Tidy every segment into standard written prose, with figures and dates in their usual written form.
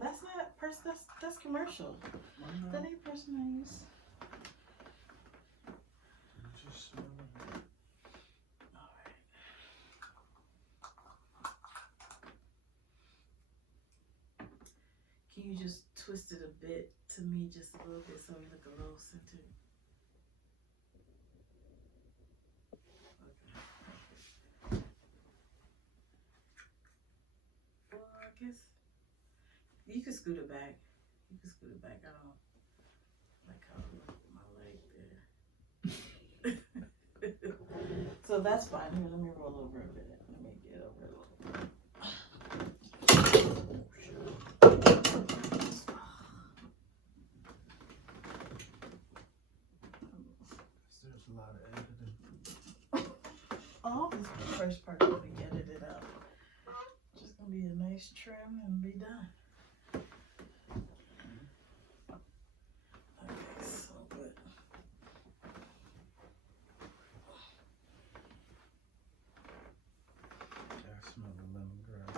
that's not that's commercial. That ain't personal use. Just smell it. Alright. Can you just twist it a bit to me, just a little bit, so it look a little centered? Okay. Well, I guess you can scoot it back. You can scoot it back. I don't like how it look with my leg there. So that's fine. Here, let me roll over a bit. Let me get over a little bit. There's a lot of editing. All this first part will be edited out. Just gonna be a nice trim and be done. Okay, so good. I smell the lemongrass.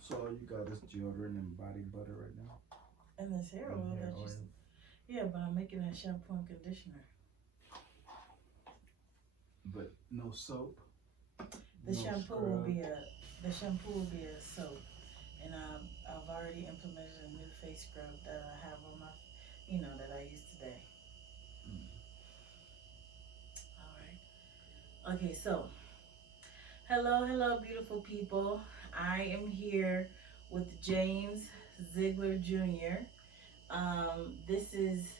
So all you got is deodorant and body butter right now? And this hair oil, hair that's just, oil. yeah, but I'm making that shampoo and conditioner. But no soap? The No shampoo scrub? will be a soap, and I've already implemented a new face scrub that I have on my, that I use today. All right. Okay, so hello, beautiful people. I am here with James Ziegler Jr. This is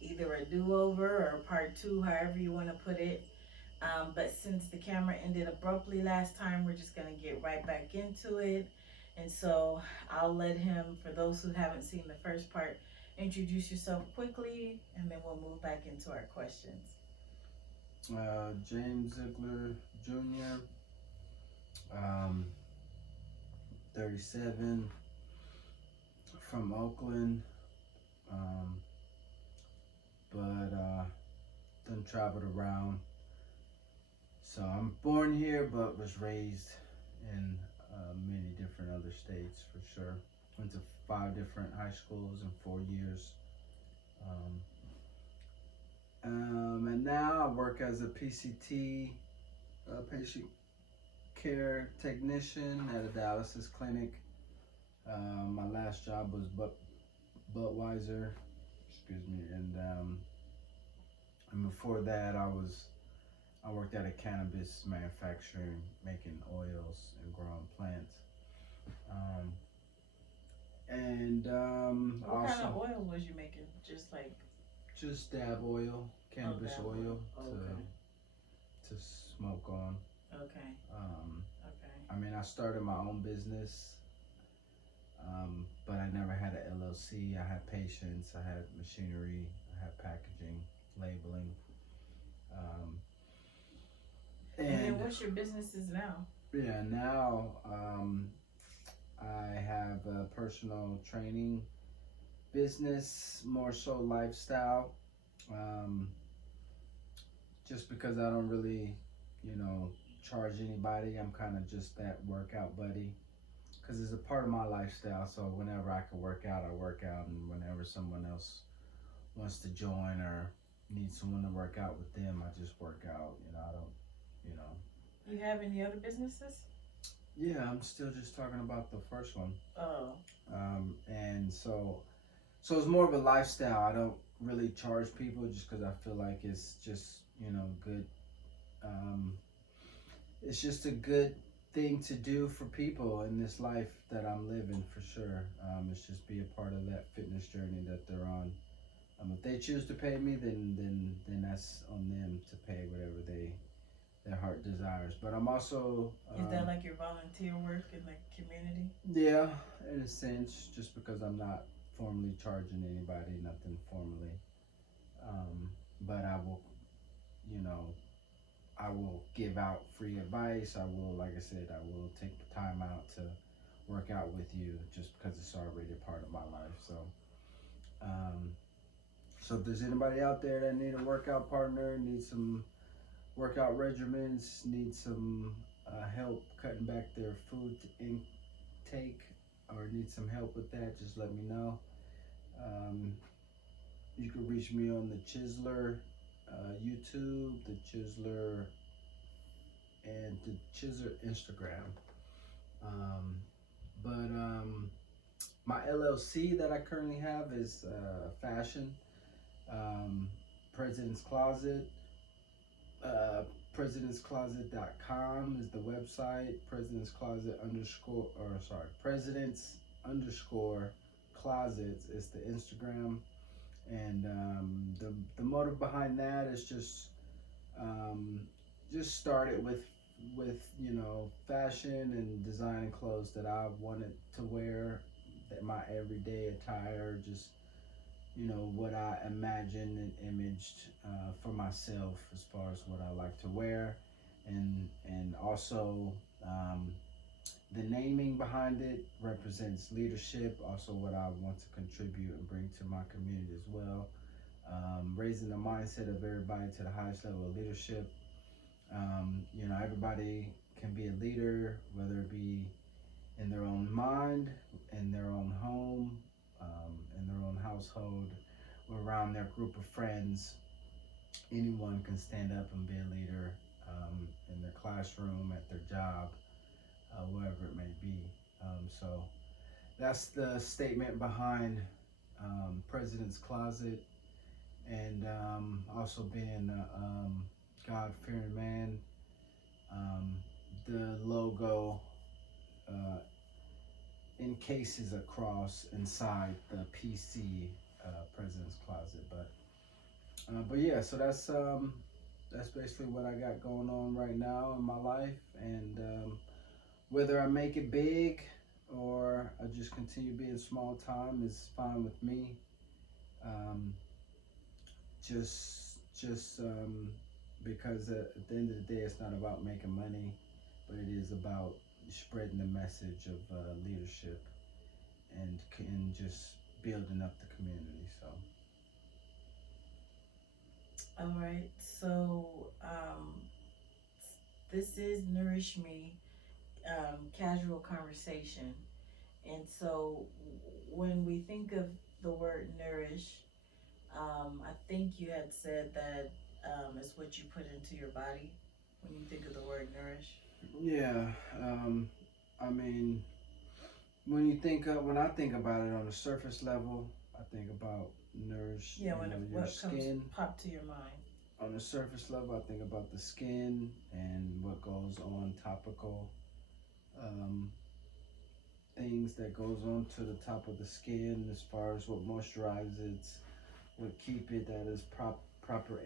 either a do-over or part two, however you want to put it. But since the camera ended abruptly last time, we're just going to get right back into it. And so I'll let him, for those who haven't seen the first part, introduce yourself quickly, and then we'll move back into our questions. James Ziegler Jr., 37, from Oakland, but done traveled around. So I'm born here, but was raised in many different other states for sure. Went to 5 different high schools in 4 years. And now I work as a PCT, patient care technician at a dialysis clinic. My last job was Budweiser, excuse me, and before that I worked at a cannabis manufacturing, making oils and growing plants. What kind of oils was you making? Just dab oil, cannabis dab oil okay. to smoke on. Okay. Okay. I mean, I started my own business, but I never had an LLC. I had patients, I had machinery, I had packaging, labeling. And then what's your businesses now? Yeah, now I have a personal training business, more so lifestyle. Just because I don't really, charge anybody. I'm kind of just that workout buddy. Because it's a part of my lifestyle. So whenever I can work out, I work out. And whenever someone else wants to join or needs someone to work out with them, I just work out. I don't, You have any other businesses? Yeah, I'm still just talking about the first one. Oh. And so it's more of a lifestyle. I don't really charge people just because I feel like it's just, good. It's just a good thing to do for people in this life that I'm living for sure. It's just be a part of that fitness journey that they're on. If they choose to pay me, then that's on them to pay whatever their heart desires. But I'm also is that like your volunteer work in the community? Yeah, in a sense, just because I'm not formally charging anybody, nothing formally. But I will, I will give out free advice. I will, like I said, I will take the time out to work out with you just because it's already a part of my life. So Um, so if there's anybody out there that need a workout partner, need some workout regimens, need some help cutting back their food intake, or need some help with that, just let me know. Um, you can reach me on the Chisler YouTube, the Chisler, and the Chisler Instagram. Um, but my LLC that I currently have is fashion. Um, President's Closet. Uh, presidentscloset.com is the website. President's Closet underscore, or sorry, President's underscore closets is the Instagram. And the motive behind that is um, just started with fashion and designing clothes that I wanted to wear, that my everyday attire, just what I imagined and imaged for myself as far as what I like to wear, and also the naming behind it represents leadership. Also, what I want to contribute and bring to my community as well. Raising the mindset of everybody to the highest level of leadership. Everybody can be a leader, whether it be in their own mind, in their own home, in their own household, or around their group of friends. Anyone can stand up and be a leader in their classroom, at their job, wherever it may be. So that's the statement behind President's Closet, and also being a God fearing man. Um, the logo uh, encases a cross inside the PC President's Closet. But yeah, so that's basically what I got going on right now in my life, and whether I make it big or I just continue being small time is fine with me. Um, just because at the end of the day, it's not about making money, but it is about spreading the message of leadership and just building up the community. So All right. So this is Nourish Me, casual conversation. And so when we think of the word nourish, I think you had said that it's what you put into your body when you think of the word nourish. yeah, I mean, when I think about it on the surface level, I think about nourish, Yeah, when your what comes skin. pop to your mind. On the surface level, I think about the skin and what goes on topical, um, things that goes on to the top of the skin as far as what moisturizes it, what keep it at its proper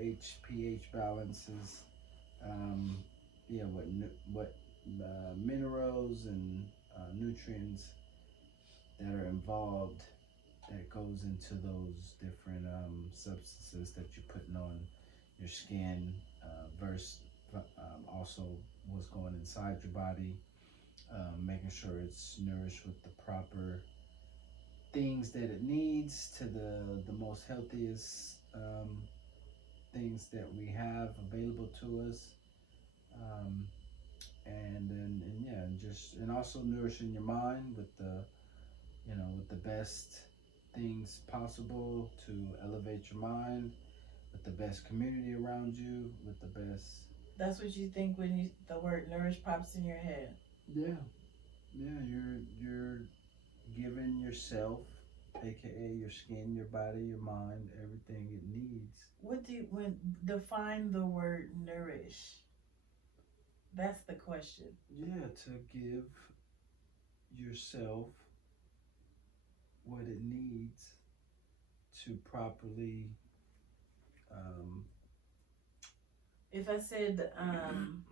pH balances. Um, yeah, what minerals and nutrients that are involved, that goes into those different substances that you're putting on your skin, versus also what's going inside your body, making sure it's nourished with the proper things that it needs, to the most healthiest things that we have available to us, um, and yeah, and also nourishing your mind with the best things possible to elevate your mind, with the best community around you, with the best. That's what you think when you the word nourish pops in your head. Yeah, yeah. You're giving yourself, aka your skin, your body, your mind, everything it needs. What do you when define the word nourish? That's the question. Yeah, to give yourself what it needs to properly. Um, If I said um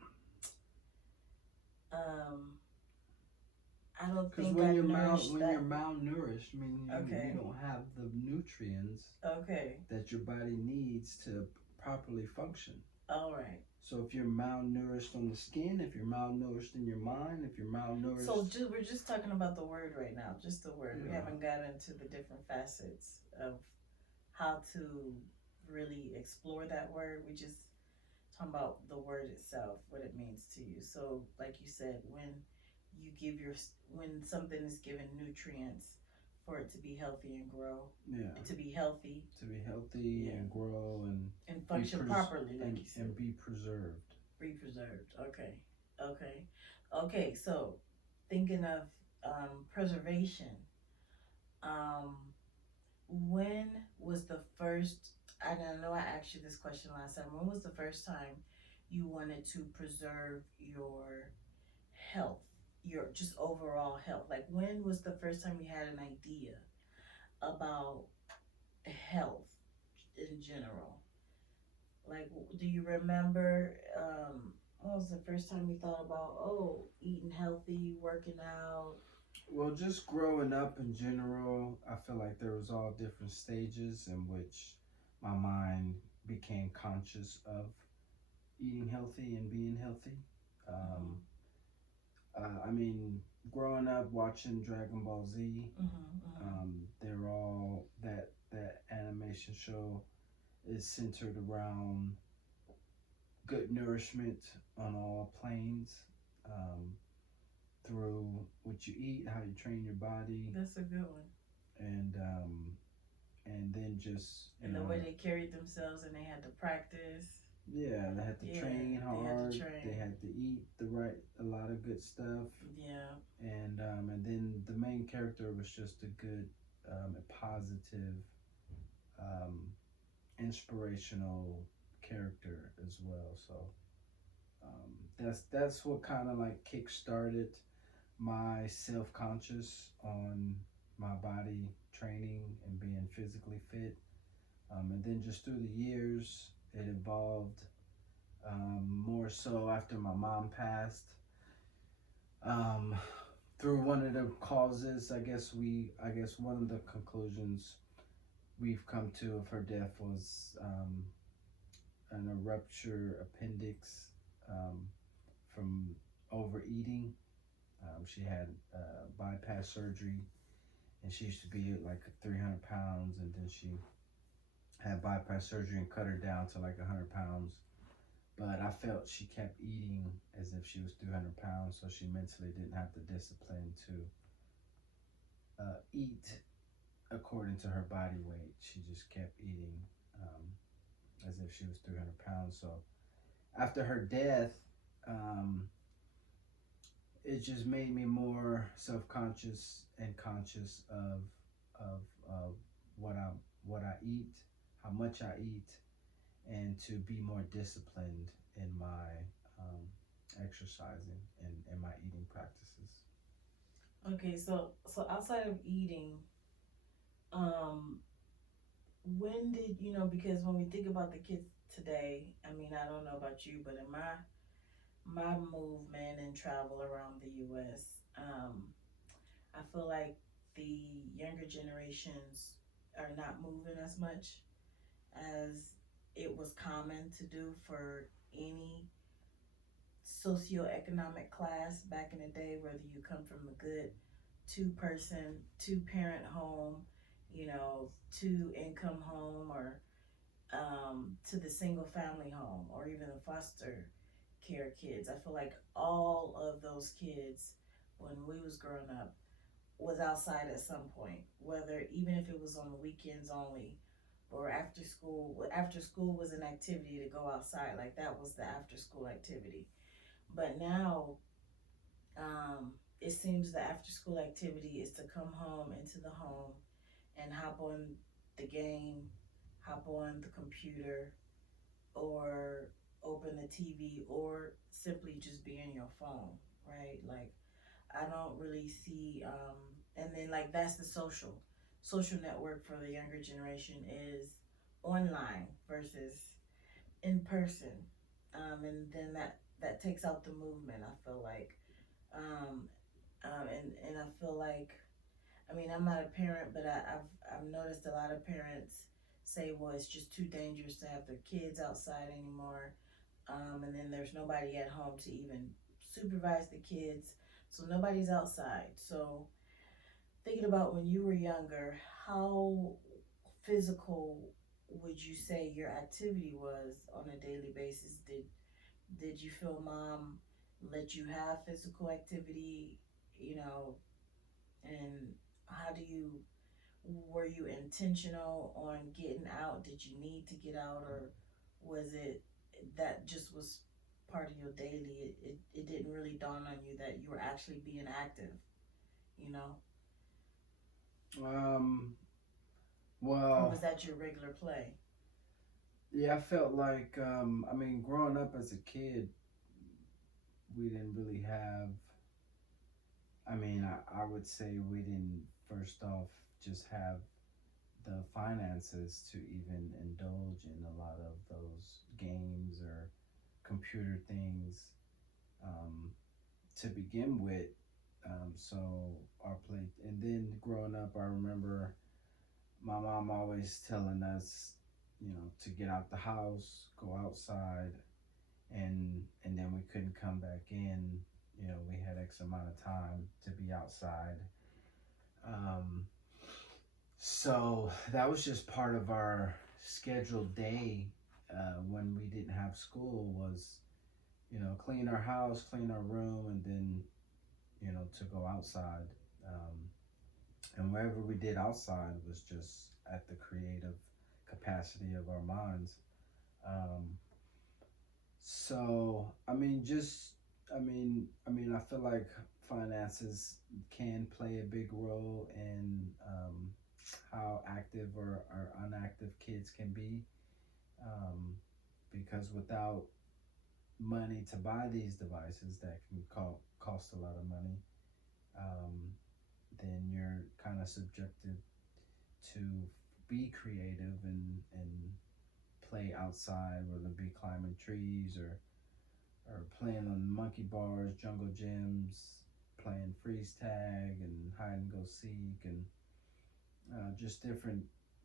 I don't Because think I nourished when you're that. malnourished, I mean you Okay. don't have the nutrients Okay. that your body needs to properly function. All right. So if you're malnourished on the skin, if you're malnourished in your mind, if you're So malnourished, we're just talking about the word right now, just the word. We yeah, haven't got into the different facets of how to really explore that word. We just talking about the word itself, what it means to you. So, like you said, you give your when something is given nutrients for it to be healthy and grow, Yeah. to be healthy, To be healthy yeah, and grow and function properly, like you said, and be preserved. be preserved. Okay, okay, okay. So, thinking of preservation, um, when was the first? I don't know. I asked you this question last time. When was the first time you wanted to preserve your health, your just overall health? Like, when was the first time you had an idea about health in general? Like, do you remember? When was the first time you thought about eating healthy, working out? Well, just growing up in general, I feel like there was all different stages in which my mind became conscious of eating healthy and being healthy. Um, Mm-hmm. I mean, growing up watching Dragon Ball Z, Mm-hmm. they're all that animation show is centered around good nourishment on all planes, um, through what you eat, how you train your body, That's a good one. and then just And the way they carried themselves, and they had to practice. yeah, they had to Yeah, train they had to hard. They train. had to eat a lot of good stuff, Yeah. and then the main character was just a good, a positive, um, inspirational character as well. So that's what kind of like kick started my self conscious on my body training and being physically fit. And then just through the years, it evolved, more so after my mom passed. Um, through one of the causes, I guess one of the conclusions we've come to of her death was, an a rupture appendix, um, from overeating. She had, bypass surgery, and she used to be like 300 pounds, and then she had bypass surgery and cut her down to like 100 pounds. But I felt she kept eating as if she was 300 pounds, so she mentally didn't have the discipline to, eat according to her body weight. She just kept eating, um, as if she was 300 pounds. So after her death, um, it just made me more self conscious and conscious of of what I eat, how much I eat, and to be more disciplined in my, um, exercising and my eating practices. Okay, so outside of eating, um, when did you know? Because when we think about the kids today, I mean, I don't know about you, but in my movement and travel around the U.S., I feel like the younger generations are not moving as much as it was common to do for any socioeconomic class back in the day, whether you come from a good two parent home, two income home, or to the single family home, or even the foster care kids. I feel like all of those kids, when we was growing up, was outside at some point, whether even if it was on the weekends only, or after school. After school was an activity to go outside, like that was the after school activity. But now, it seems the after school activity is to come home into the home and hop on the game, hop on the computer, or open the TV, or simply just be in your phone, right? Like, I don't really see, and then like that's the social network for the younger generation is online versus in person, and then that takes out the movement. I feel like, um, and I feel like, I mean, I'm not a parent, but I've noticed a lot of parents say, well, it's just too dangerous to have their kids outside anymore, and then there's nobody at home to even supervise the kids, so nobody's outside. So thinking about when you were younger, how physical would you say your activity was on a daily basis? Did you feel mom let you have physical activity, you know, and how do you were you intentional on getting out? Did you need to get out, or was it that just was part of your daily? It didn't really dawn on you that you were actually being active, you know? Um, Or well, was that your regular play? yeah, I felt like, I mean, growing up as a kid, we didn't really have, I mean, I would say we didn't, first off, just have the finances to even indulge in a lot of those games or computer things um, to begin with. So our play, and then growing up, I remember my mom always telling us, you know, to get out the house, go outside, and then we couldn't come back in. You know, we had X amount of time to be outside. Um, so that was just part of our scheduled day when we didn't have school was, you know, clean our house, clean our room, and then, you know, to go outside. Um, and wherever we did outside was just at the creative capacity of our minds. Um, so I mean, I feel like finances can play a big role in how active or unactive kids can be. Um, because without money to buy these devices that can cost a lot of money, um, then you're kind of subjected to be creative and play outside, whether it be climbing trees or playing on monkey bars, jungle gyms, playing freeze tag and hide and go seek, and just different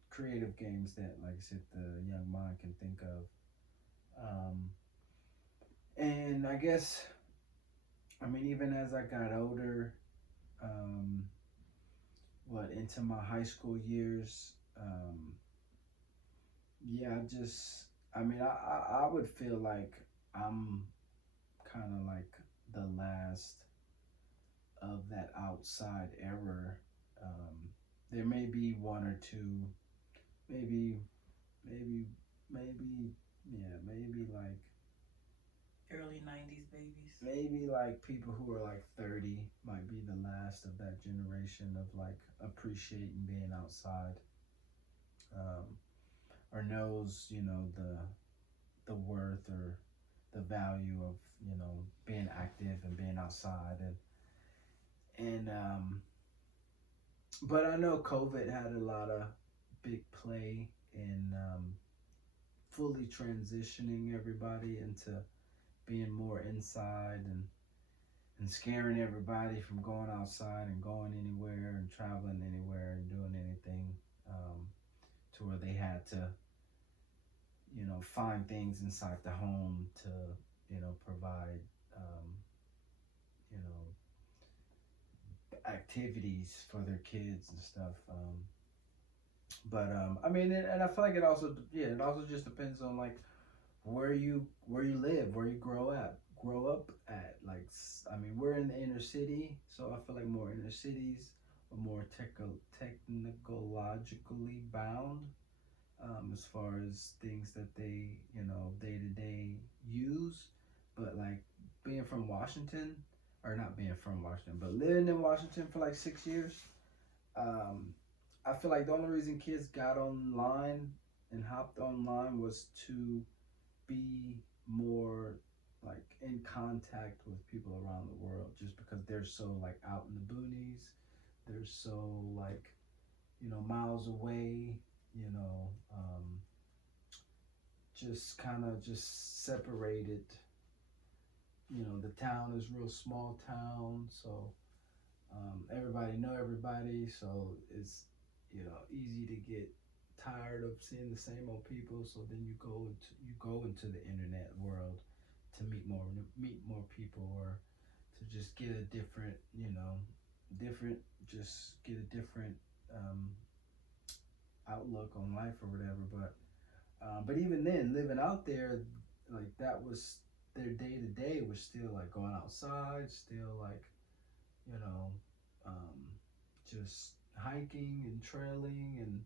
creative games that, like I said, the young mind can think of. Um, and I guess, I mean, even as I got older, um, what into my high school years, yeah, I mean, I would feel like I'm kind of like the last of that outside era. Um, there may be one or two, maybe, maybe, maybe, yeah, Early 90s babies. maybe like people who are like 30 might be the last of that generation of like appreciating being outside, um, or knows, you know, the worth or the value of, you know, being active and being outside, and but I know COVID had a lot of big play in fully transitioning everybody into being more inside and scaring everybody from going outside and going anywhere and traveling anywhere and doing anything, um, to where they had to, you know, find things inside the home to, you know, provide, um, you know, activities for their kids and stuff. But I mean, and I feel like it also, yeah, it also just depends on like where you live, where you grow up at. Like, I mean, we're in the inner city, so I feel like more inner cities are more technologically bound, as far as things that they, you know, day to day use. But like being from Washington, or not being from Washington, but living in Washington for like 6 years, um, I feel like the only reason kids got online and hopped online was to be more like in contact with people around the world, just because they're so like out in the boonies, they're so like, you know, miles away, you know, just kind of just separated. You know, the town is real small town, so everybody know everybody, so it's, you know, easy to get tired of seeing the same old people. So then you go into the internet world to meet more people, or to just get a different, you know, different just get a different um, outlook on life or whatever. But even then, living out there, like that was their day to day was still like going outside, still like you know, um, just hiking and trailing. And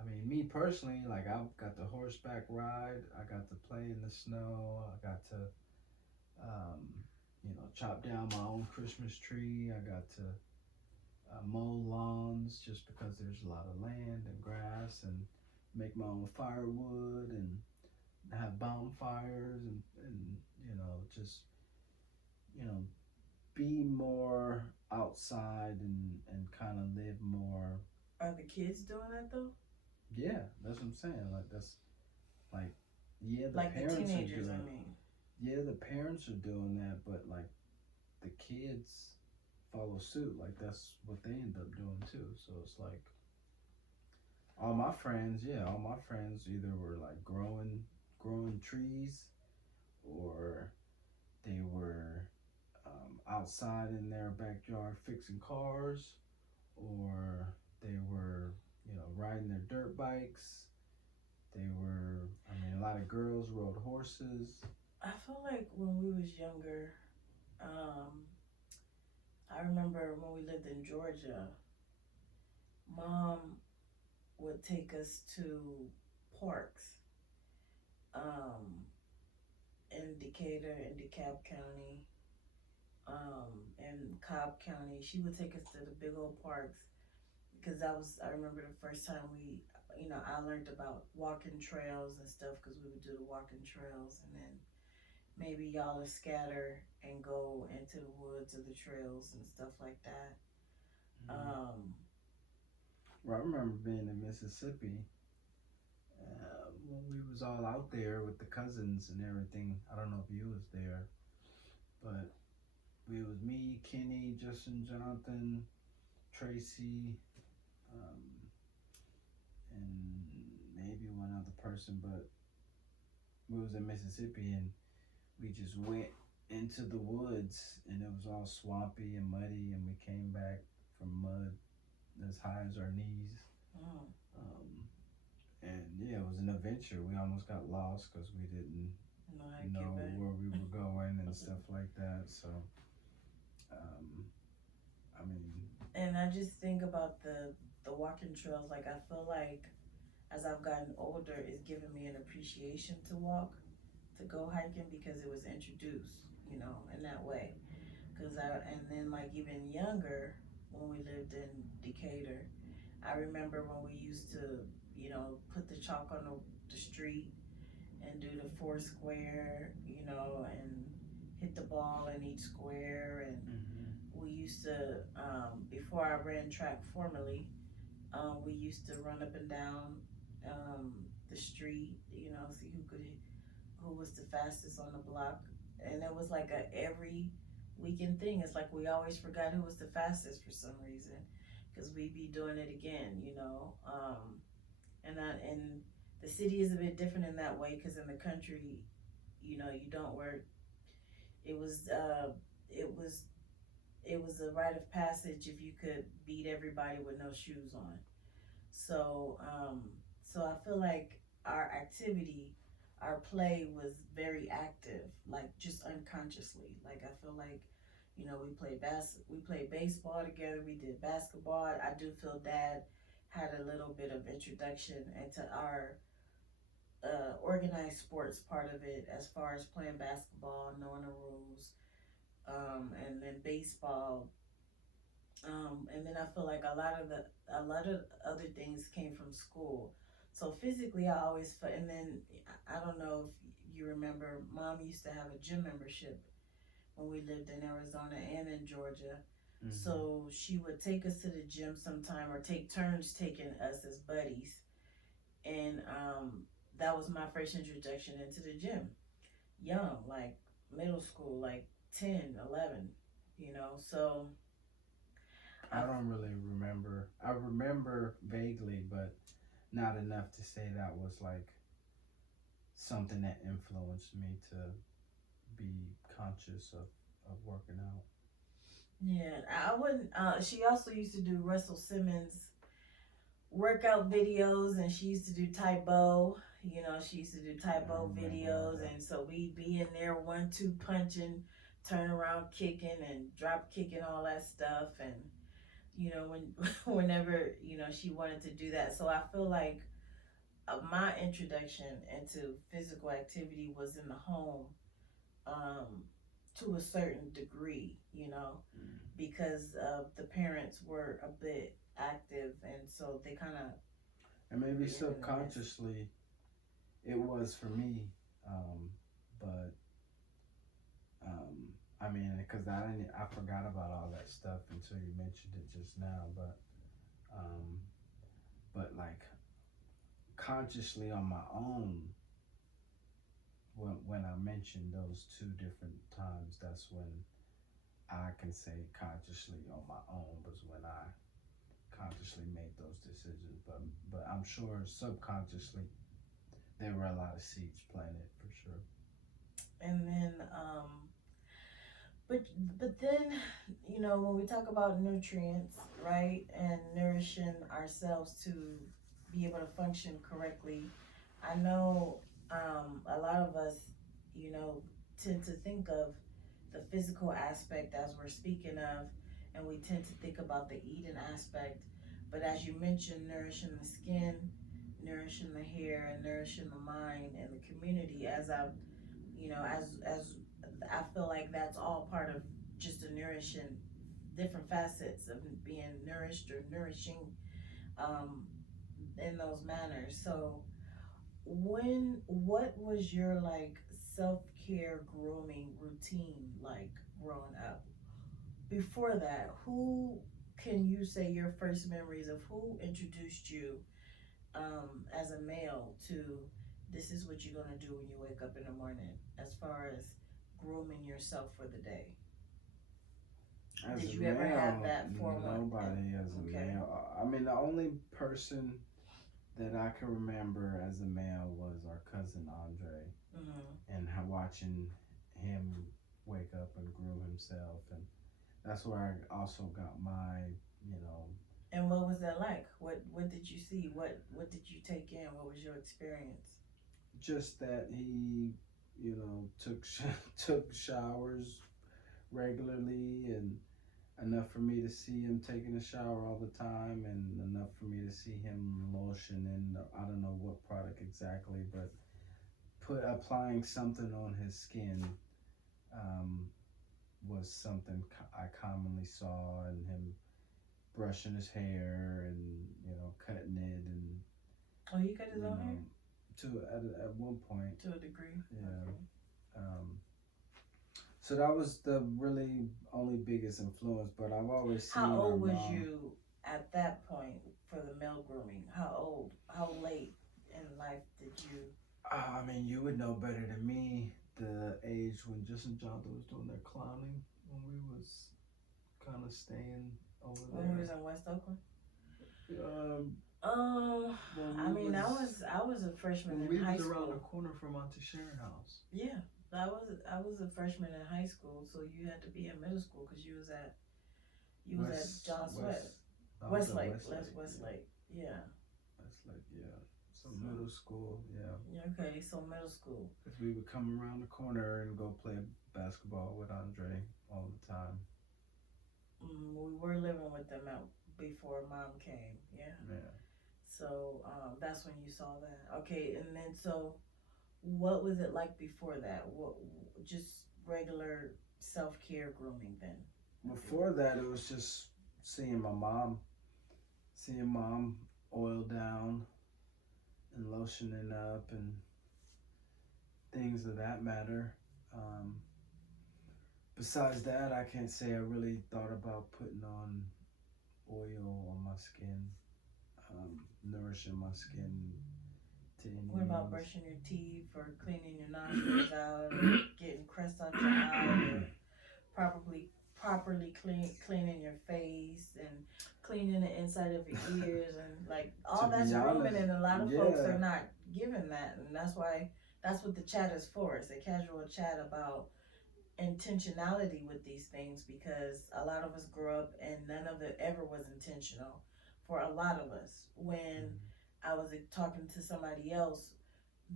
I mean, me personally, like I got the horseback ride, I got to play in the snow, I got to um, chop down my own Christmas tree. I got to mow lawns just because there's a lot of land and grass, and make my own firewood and have bonfires, and just you know be more outside and kind of live more. Are the kids doing that though? Yeah, that's what I'm saying. Like that's like yeah, the Like the parents are teenagers, I doing mean. yeah, the parents are doing that, but like the kids follow suit. Like that's what they end up doing too. So it's like all my friends either were like growing trees, or they were outside in their backyard fixing cars, or they were riding their dirt bikes. They were, I mean, a lot of girls rode horses. I feel like when we was younger, um, I remember when we lived in Georgia, mom would take us to parks um, in Decatur and DeKalb County, in Cobb County. She would take us to the big old parks because I remember the first time I learned about walking trails and stuff because we would do the walking trails, and then maybe y'all would scatter and go into the woods or the trails and stuff like that. Mm. Um, Well, I remember being in Mississippi when we was all out there with the cousins and everything. I don't know if you was there, but it was me, Kenny, Justin, Jonathan, Tracy, um, and maybe one other person. But we was in Mississippi, and we just went into the woods, and it was all swampy and muddy, and we came back from mud as high as our knees. mm, Um, and yeah, it was an adventure. We almost got lost because we didn't know how to get know back. where we were going and stuff like that. So, um, I mean, And I just think about the walking trails. Like I feel like as I've gotten older, it's given me an appreciation to walk, to go hiking because it was introduced, in that way. And then like even younger, when we lived in Decatur, I remember when we used to, put the chalk on the street and do the four square, and hit the ball in each square. And mm-hmm. we used to, before I ran track formally, we used to run up and down the street, see who was the fastest on the block. And it was like a every weekend thing. It's like we always forgot who was the fastest for some reason, because we'd be doing it again. And the city is a bit different in that way because in the country, you don't wear. It was it was it was a rite of passage if you could beat everybody with no shoes on. So, so I feel like our activity, our play was very active, like just unconsciously. Like I feel like, we played baseball together. We did basketball. I do feel Dad had a little bit of introduction into our organized sports part of it, as far as playing basketball, knowing the rules, and then baseball. And then I feel like a lot of other things came from school. So physically, I always felt, and then I don't know if you remember, Mom used to have a gym membership when we lived in Arizona and in Georgia. Mm-hmm. So she would take us to the gym sometime, or take turns taking us as buddies. And that was my first introduction into the gym. Young, like middle school, like 10, 11, So I I don't really remember. I remember vaguely, but not enough to say that was like something that influenced me to be conscious of working out. Yeah, I wouldn't. She also used to do Russell Simmons workout videos, and she used to do Taibo. You know, she used to do I Taibo remember all videos, that. and so we'd be in there 1-2 punching, turn around kicking, and drop kicking all that stuff. And you know, when whenever she wanted to do that, so I feel like my introduction into physical activity was in the home, um, to a certain degree, Mm. because the parents were a bit active, and so they kind of And maybe be in the midst. subconsciously it was for me, um, but I mean, because I forgot about all that stuff until you mentioned it just now. Um, but like consciously on my own, when I mentioned those two different times, that's when I can say consciously on my own was when I consciously made those decisions. But I'm sure subconsciously there were a lot of seeds planted for sure. And then, but then, when we talk about nutrients, right, and nourishing ourselves to be able to function correctly, I know, a lot of us, you know, tend to think of the physical aspect as we're speaking of, and we tend to think about the eating aspect. But as you mentioned, nourishing the skin, nourishing the hair, and nourishing the mind and the community, as I feel like that's all part of just a nourishing, different facets of being nourished or nourishing, um, in those manners. So, what was your like self care grooming routine like growing up? Before that, who can you say your first memories of who introduced you, as a male, to this is what you're gonna do when you wake up in the morning, as far as grooming yourself for the day? As Did a you ever have male, that formal? nobody as a Okay. male. I mean, the only person that I can remember as a male was our cousin Andre, Hmm. and watching him wake up and groom himself, and that's where I also got my, you know, And what was that like? What did you see? What did you take in? What was your experience? just that he, took took showers regularly and enough for me to see him taking a shower all the time and enough for me to see him lotioning. I don't know what product exactly, but put applying something on his skin, um, was something I commonly saw, and him brushing his hair and cutting it, and Oh, he cut his you own hair know to at one point. to a degree. Yeah. Okay. um, so that was the really only biggest influence, but I've always How seen our old was mom. you at that point for the male grooming? How old? How late in life did you? I mean, you would know better than me the age when Justin Jonathan was doing their clowning, when we was kind of staying over When we there. was in West Oakland? Um, Um, when I we mean, I was was I was a freshman when in we high was around the school. corner from Auntie Sharon house. Yeah, I was a freshman in high school, so you had to be in middle school because you was at West John Sweat, West. I was at Westlake, Les Westlake. Yeah, Westlake. Yeah. Westlake. Yeah. So So middle school. Yeah, yeah, okay, so middle school. because we would come around the corner and go play basketball with Andre all the time. We were living with them out before mom came. Yeah. Yeah. So that's when you saw that. Okay, and then so what was it like before that? What, just regular self care grooming then? Before that, it was just seeing my mom, seeing mom oil down and lotioning up and things of that matter. Um, Besides that, I can't say I really thought about putting on oil on my skin, nourishing my skin to any What about means. brushing your teeth or cleaning your nostrils out or getting crust out your eye or properly cleaning your face and cleaning the inside of your ears, and like To all that's be grooming, honest, and a lot of folks yeah, are not given that, and that's why that's what the chat is for. It's a casual chat about intentionality with these things, because a lot of us grew up and none of it ever was intentional for a lot of us. When Mm-hmm. I was talking to somebody else,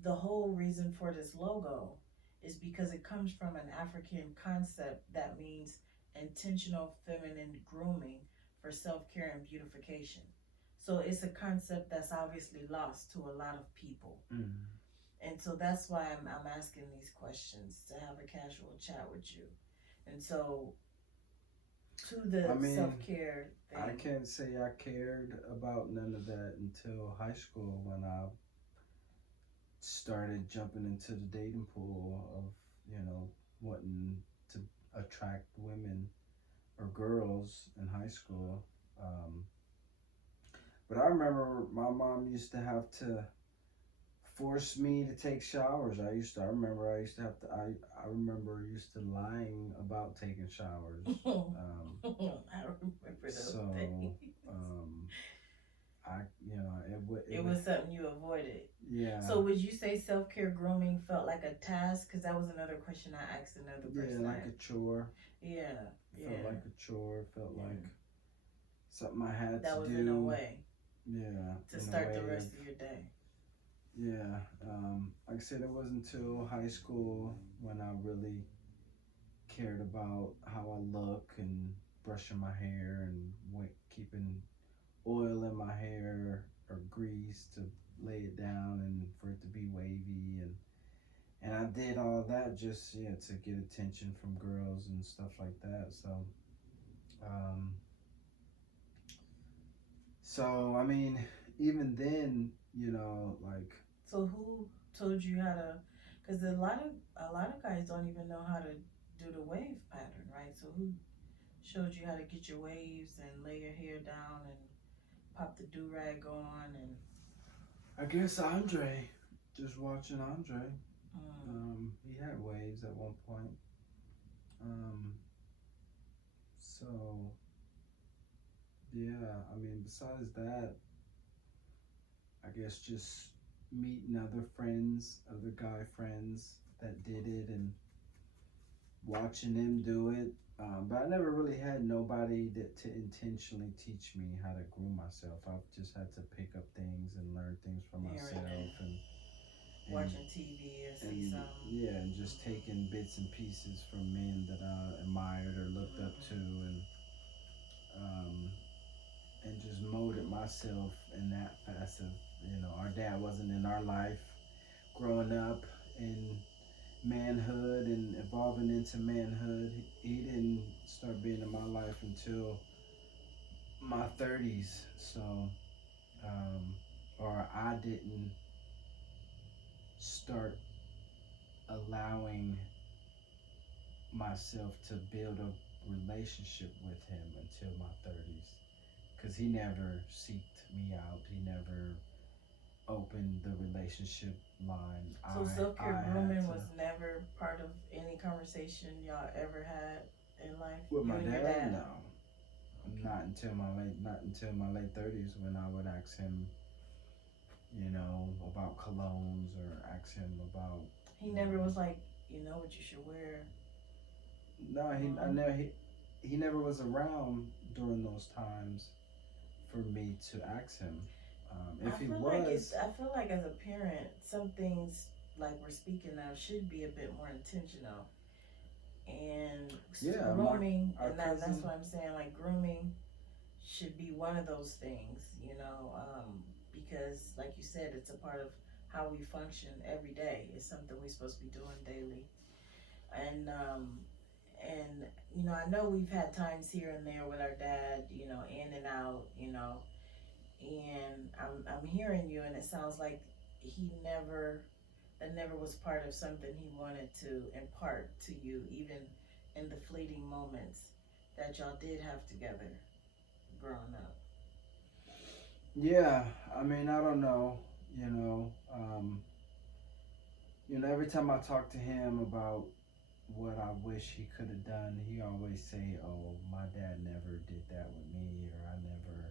the whole reason for this logo is because it comes from an African concept that means intentional feminine grooming for self care and beautification. So it's a concept that's obviously lost to a lot of people. Mm-hmm. And so that's why I'm asking these questions to have a casual chat with you. And so, to I the mean, self care I thing. can't say I cared about none of that until high school when I started jumping into the dating pool of, you know, wanting to attract women or girls in high school. Um, but I remember my mom used to have to force me to take showers. I remember I used to have to, I remember used to lying about taking showers. Um, I remember those so, days. um, I, you know, It was something you avoided. yeah, So would you say self care grooming felt like a task? Because that was another question I asked another yeah, person. like a chore. Yeah, Felt yeah, like a chore. Felt yeah. like something I had to That was in a do. way Yeah, to in a start the way of rest of your day. yeah. Like I said, it wasn't until high school when I really cared about how I look and brushing my hair and keeping oil in my hair or grease to lay it down and for it to be wavy and I did all that just yeah to get attention from girls and stuff like that. Um, so I mean, even then, you know, like So who told you how to? Because a lot of guys don't even know how to do the wave pattern, right? So who showed you how to get your waves and lay your hair down and pop the do rag on and I guess Andre, just watching Andre. mm, He had waves at one point. Um, so yeah, I mean, besides that, I guess just meeting other friends, other guy friends that did it, and watching them do it. But I never really had nobody that to intentionally teach me how to groom myself. I've just had to pick up things and learn things for here and myself, there, and watching TV or see and something. yeah, and just taking bits and pieces from men that I admired or looked up to, Mm-hmm. um, and just molded myself in that facet. You know, our dad wasn't in our life growing up in manhood and evolving into manhood. He didn't start being in my life until my 30s. So, um, or I didn't start allowing myself to build a relationship with him until my 30s. Because he never seeked me out. He never opened the relationship line. So self care I had grooming to. was never part of any conversation y'all ever had in life, With you my and your dad, dad. no. Okay. Not until my late 30s when I would ask him, you know, about colognes or ask him about, He you never know, was like, you know what you should wear. no, Mm. he never was around during those times for me to ask him. If he was, I feel like as a parent, some things like we're speaking of should be a bit more intentional. And yeah, grooming, our and that's cousin, what I'm saying. Like grooming should be one of those things, because like you said, it's a part of how we function every day. It's something we're supposed to be doing daily. And I know we've had times here and there with our dad, in and out, and I'm hearing you, and it sounds like he never that never was part of something he wanted to impart to you, even in the fleeting moments that y'all did have together growing up. yeah, I mean, I don't know, you know, every time I talk to him about what I wish he could have done, he always say, "Oh, my dad never did that with me," or "I never,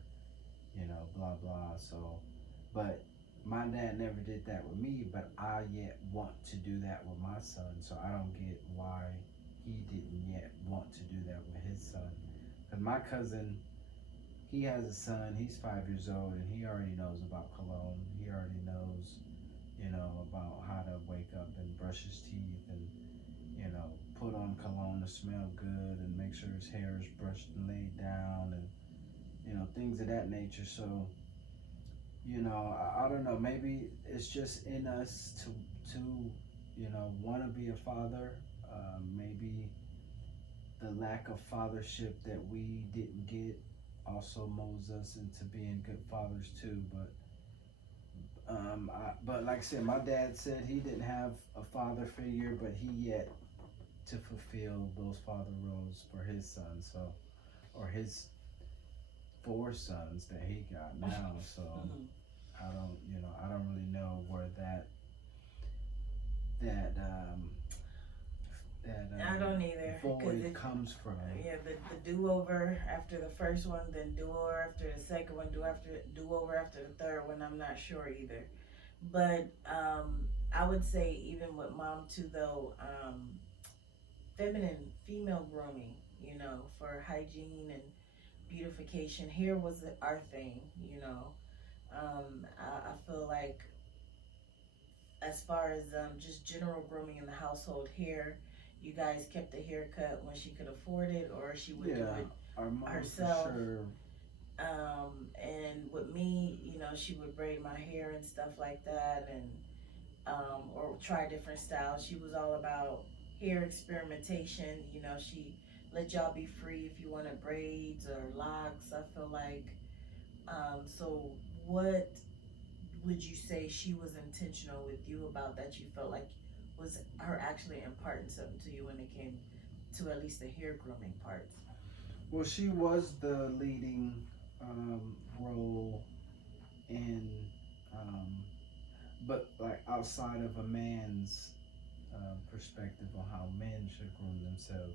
blah blah." So, but my dad never did that with me, but I yet want to do that with my son. So I don't get why he didn't yet want to do that with his son. Cause my cousin, he has a son. He's 5 years old, and he already knows about cologne. He already knows, about how to wake up and brush his teeth and put on cologne to smell good and make sure his hair is brushed and laid down and things of that nature. So I don't know. Maybe it's just in us to want to be a father. Maybe the lack of fathership that we didn't get also molds us into being good fathers too. But like I said, my dad said he didn't have a father figure, but he yet to fulfill those father roles for his son. So, or his four sons that he got now. So I don't really know where that I don't either, because void comes from. yeah, the do over after the first one, then do over after the second one, do over after the third one. I'm not sure either, but I would say even with mom too though, female grooming, for hygiene and beautification. Hair was our thing. I feel like as far as just general grooming in the household, hair, you guys kept the haircut when she could afford it, or she would do Yeah, it our mom for herself. sure. And with me, she would braid my hair and stuff like that, and or try different styles. She was all about hair experimentation. She let y'all be free if you wanted braids or locks. I feel like, so what would you say she was intentional with you about that you felt like was her actually imparting something to you when it came to at least the hair grooming parts? Well, she was the leading role in, um, but like outside of a man's perspective on how men should groom themselves,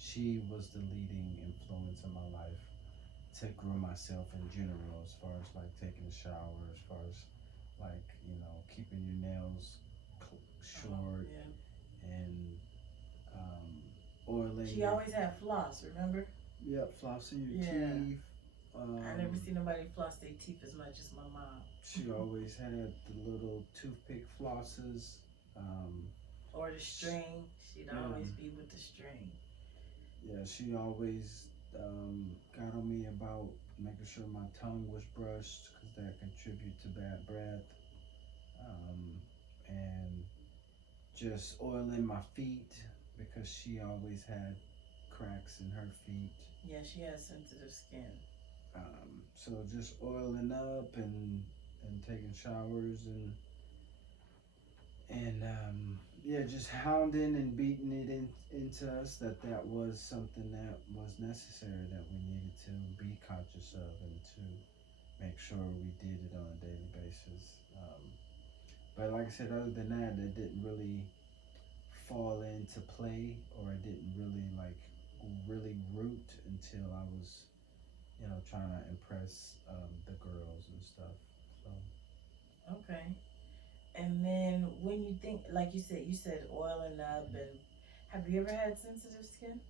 she was the leading influence in my life to groom myself in general, as far as like taking a shower, as far as like keeping your nails short Yeah. and um, oiling She your always had floss, remember? yep, flossing your Yeah. teeth. I never see nobody floss their teeth as much as my mom. She always had the little toothpick flosses. Um, Or the string. She'd yeah, always be with the string. yeah. She always got on me about making sure my tongue was brushed because that contribute to bad breath. Um, and just oiling my feet because she always had cracks in her feet. Yeah, she has sensitive skin. So just oiling up and taking showers and yeah, just hounding and beating it into us that was something that was necessary that we needed to be conscious of and to make sure we did it on a daily basis. But like I said, other than that, it didn't really fall into play, or it didn't really really root until I was trying to impress the girls and stuff. So Okay. And then when you think, like you said oiling up, and have you ever had sensitive skin?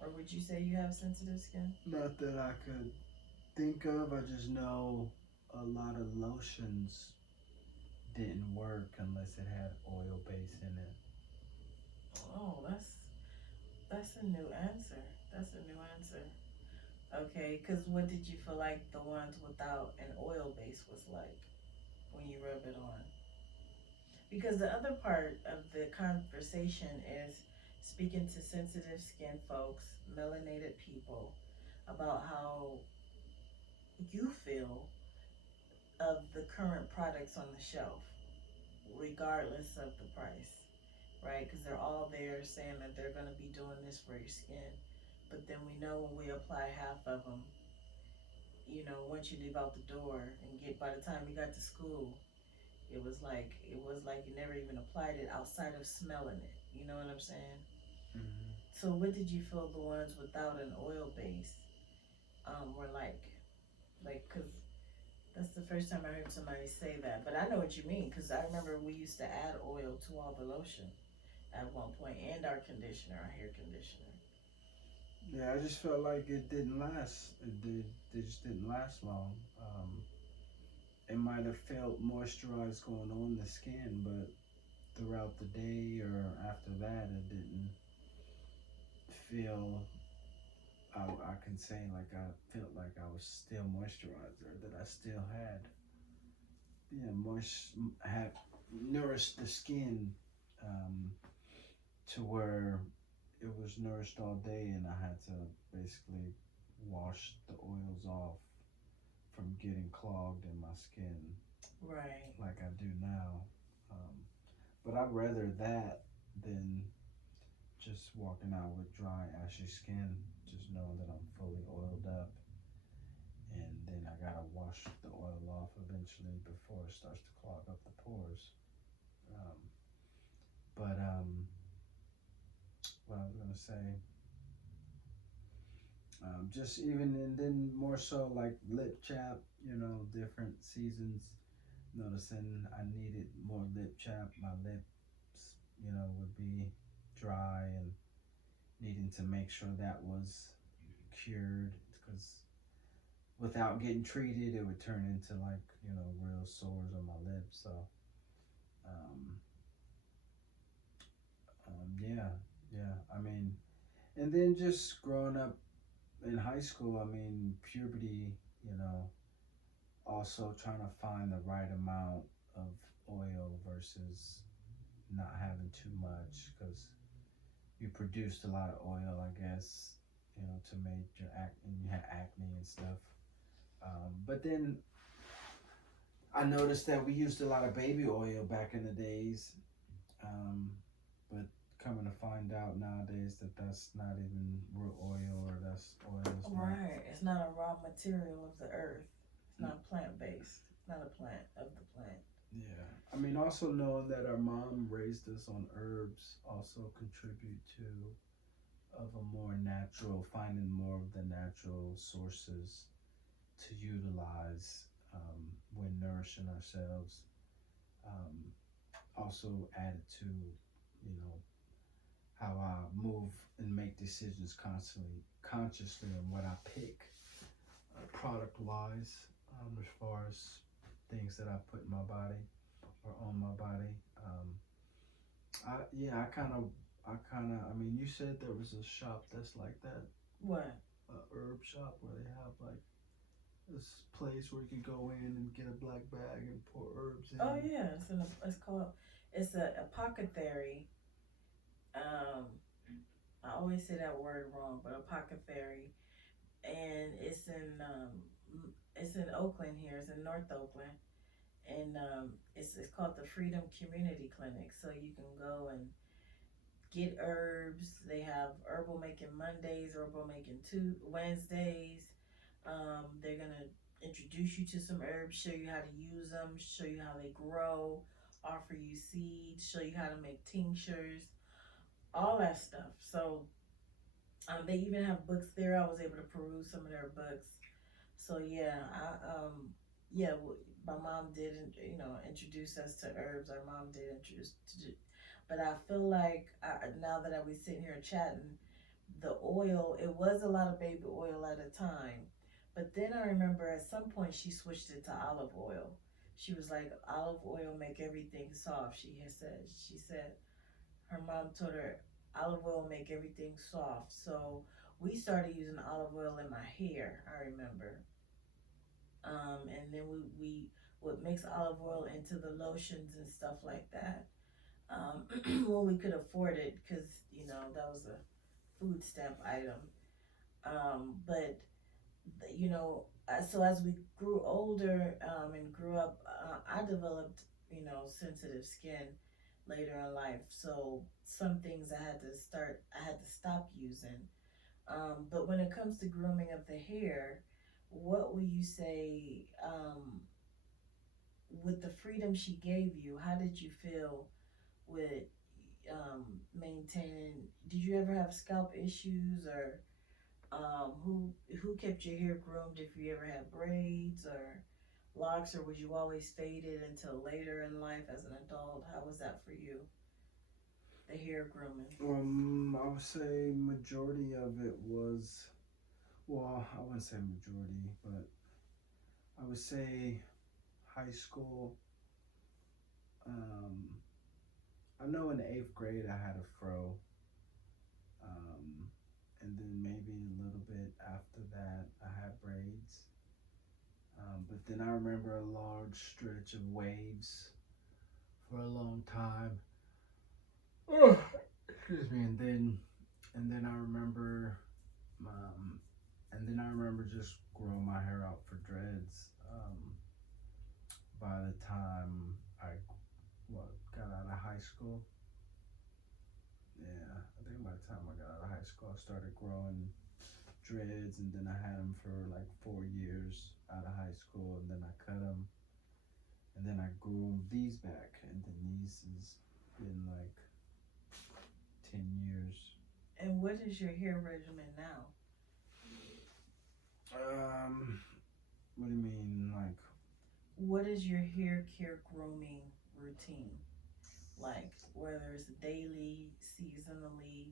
Or would you say you have sensitive skin? not that I could think of. I just know a lot of lotions didn't work unless it had oil base in it. Oh, that's a new answer. That's a new answer. Okay, because what did you feel like the ones without an oil base was like when you rub it on? Because the other part of the conversation is speaking to sensitive skin folks, melanated people, about how you feel of the current products on the shelf, regardless of the price, right? Because they're all there saying that they're going to be doing this for your skin. But then we know when we apply half of them, once you leave out the door and get by the time you got to school, it was like you never even applied it outside of smelling it. You know what I'm saying? Mm-hmm. So what did you feel the ones without an oil base were like? Like, cause that's the first time I heard somebody say that. But I know what you mean, cause I remember we used to add oil to all the lotion at one point, and our conditioner, our hair conditioner. Yeah, I just felt like it didn't last. It just didn't last long. It might have felt moisturized going on the skin, but throughout the day or after that, it didn't feel. I can say like I felt like I was still moisturized or that I still had moist had nourished the skin um, to where it was nourished all day, and I had to basically wash the oils off from getting clogged in my skin Right. like I do now. Um, but I'd rather that than just walking out with dry, ashy skin, just knowing that I'm fully oiled up, and then I gotta wash the oil off eventually before it starts to clog up the pores. Um, but what I was gonna say, just even and then more so like lip chap, different seasons. Noticing I needed more lip chap. My lips, would be dry and needing to make sure that was cured because without getting treated, it would turn into like real sores on my lips. So um, yeah, yeah. I mean, and then just growing up in high school, I mean, puberty, you know, also trying to find the right amount of oil versus not having too much because you produced a lot of oil, I guess, to make your acne, you had acne and stuff. But then I noticed that we used a lot of baby oil back in the days, um, but coming to find out nowadays that that's not even real oil or that's oil is not. Right. It's not a raw material of the earth. It's not plant based. It's not a plant of the plant. Yeah, I mean, also knowing that our mom raised us on herbs also contribute to of a more natural, finding more of the natural sources to utilize when nourishing ourselves. Um, Also added to, you know, how I move and make decisions constantly, consciously on what I pick, product wise, as far as things that I put in my body or on my body. I I mean, you said there was a shop that's like that, What? a herb shop where they have like this place where you can go in and get a black bag and pour herbs Oh in. yeah. It's called. It's a apothecary. Um, I always say that word wrong, but apothecary, and it's in Oakland here. It's in North Oakland, and it's called the Freedom Community Clinic. So you can go and get herbs. They have herbal making Mondays, herbal making Wednesdays. They're gonna introduce you to some herbs, show you how to use them, show you how they grow, offer you seeds, show you how to make tinctures, all that stuff. So they even have books there. I was able to peruse some of their books. So yeah, my mom did introduce us to herbs. Our mom did introduce to, but I feel like now that I was sitting here chatting, the oil, it was a lot of baby oil at a time, but then I remember at some point she switched it to olive oil. She was like, olive oil make everything soft. She said her mom told her olive oil make everything soft. So we started using olive oil in my hair, I remember. And then we would mix olive oil into the lotions and stuff like that, when we could afford it, because that was a food stamp item. But so as we grew older, and grew up, I developed sensitive skin later in life. So some things I had to stop using. But when it comes to grooming of the hair, what will you say, with the freedom she gave you? How did you feel with maintaining? Did you ever have scalp issues, or who kept your hair groomed? If you ever had braids or locks, or was you always faded until later in life as an adult? How was that for you? the hair grooming? I would say majority of it was, well, I wouldn't say majority, but I would say high school. Um, I know in the eighth grade I had a fro, um, and then maybe a little bit after that I had braids. But then I remember a large stretch of waves for a long time. Oh, excuse me. And then I remember, um, and then I remember just growing my hair out for dreads. By the time I got out of high school, yeah, I think by the time I got out of high school, I started growing dreads, and then I had them for like 4 years out of high school, and then I cut them, and then I grew these back, and then these has been like 10 years. And what is your hair regimen now? What do you mean, like? What is your hair care grooming routine? Like whether it's daily, seasonally,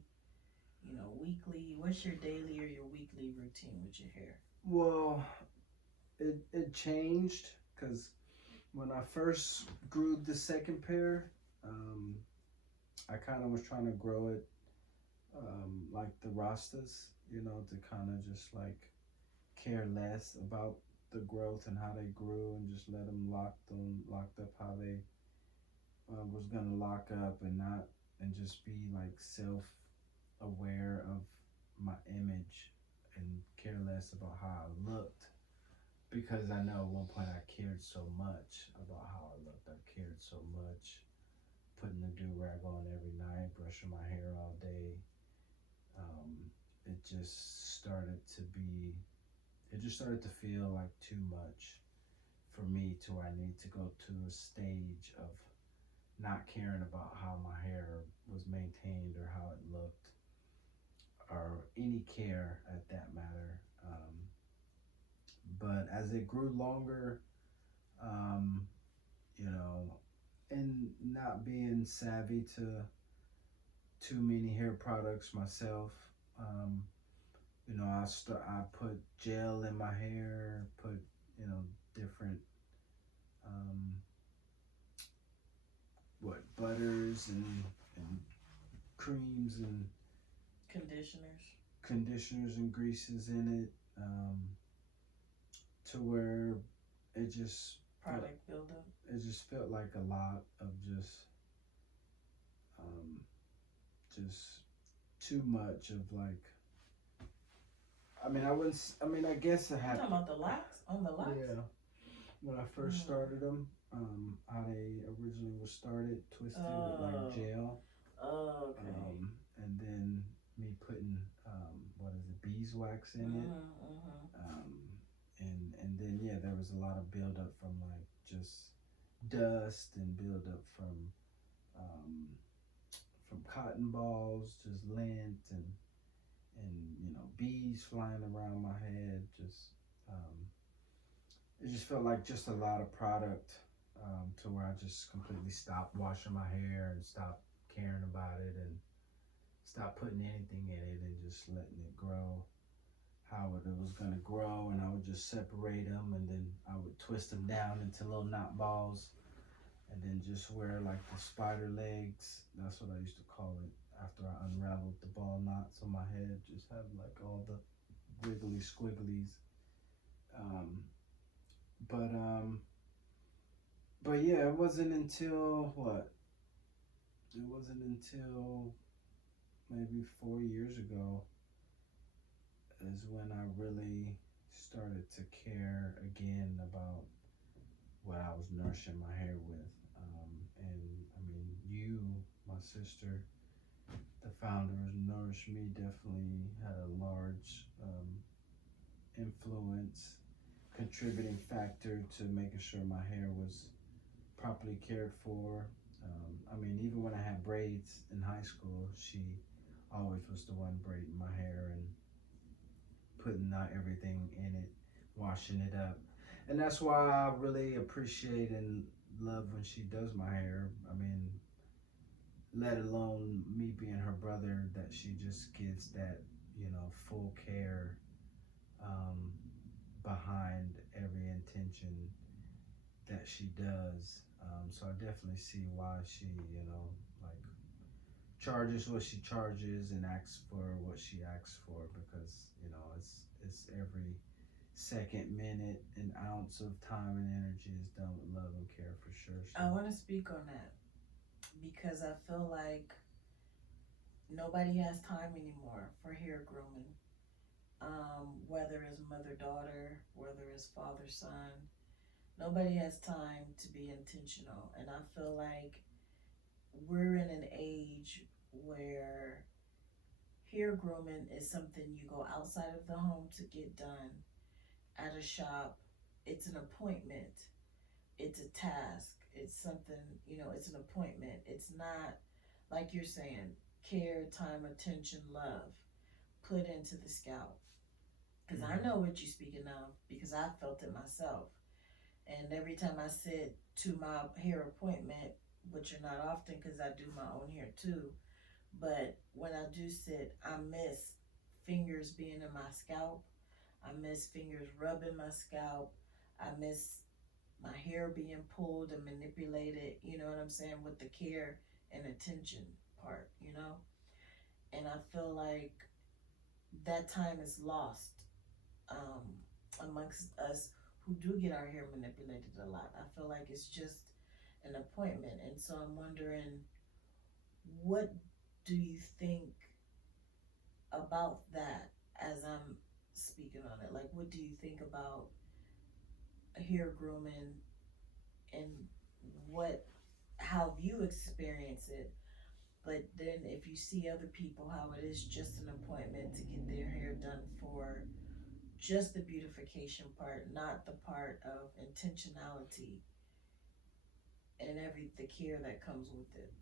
weekly. What's your daily or your weekly routine with your hair? Well, it changed because when I first grew the second pair, um, I kind of was trying to grow it like the Rastas, to kind of just like care less about the growth and how they grew and just let them locked up how they was gonna lock up and not and just be like self aware of my image and care less about how I looked, because I know at one point I cared so much about how I looked. I cared so much putting the do rag on every night, brushing my hair all day. Um, it just started to be. It just started to feel like too much for me to I need to go to a stage of not caring about how my hair was maintained or how it looked or any care at that matter. But as it grew longer, um, you know, and not being savvy to too many hair products myself, um, I put gel in my hair, put different um, butters and creams and Conditioners, conditioners and greases in it, to where it just felt, product buildup. it just felt like a lot of um, just too much of like. I mean, I wouldn't. I mean, I guess I You had. talking about the locks? On the locks? Yeah, when I first Mm. started them, how they originally were started, twisted with like Oh. gel, Oh, okay. and then me putting what is it, beeswax in it, Mm-hmm. um, and then yeah, there was a lot of buildup from like just dust and buildup um, from cotton balls, just lint and bees flying around my head. Just it just felt like just a lot of product, to where I just completely stopped washing my hair and stopped caring about it and stopped putting anything in it and just letting it grow how it was gonna grow. And I would just separate them and then I would twist them down into little knot balls and then just wear like the spider legs. That's what I used to call it. After I unraveled the ball knots on my head, just have like all the wiggly squigglies. Um, but um, but yeah, it wasn't until what? It wasn't until maybe 4 years ago is when I really started to care again about what I was nourishing my hair with. And I mean, you, my sister, the founder of Nourish Me, definitely had a large influence, contributing factor to making sure my hair was properly cared for. I mean, even when I had braids in high school, she always was the one braiding my hair and putting out everything in it, washing it up. And that's why I really appreciate and love when she does my hair. I mean, let alone me being her brother, that she just gives that, full care, um, behind every intention that she does. So I definitely see why she, like, charges what she charges and asks for what she asks for, because it's every second, minute, and ounce of time and energy is done with love and care for sure. So I want to speak on that because I feel like nobody has time anymore for hair grooming. Whether it's mother daughter, whether it's father son, nobody has time to be intentional. And I feel like we're in an age where hair grooming is something you go outside of the home to get done at a shop. It's an appointment, it's a task, it's something, it's an appointment. It's not like you're saying care, time, attention, love put into the scalp. Because I mm-hmm. know what you're speaking of because I felt it myself. And every time I sit to my hair appointment, which are not often because I do my own hair too, but when I do sit, I miss fingers being in my scalp. I miss fingers rubbing my scalp. I miss my hair being pulled and manipulated, you know what I'm saying, with the care and attention part. And I feel like that time is lost amongst us who do get our hair manipulated a lot. I feel like it's just an appointment. And so I'm wondering, what do you think about that as I'm speaking on it? Like, what do you think about hair grooming and what, how you experience it? But then if you see other people, how it is just an appointment to get their hair done for just the beautification part, not the part of intentionality and every the care that comes with it.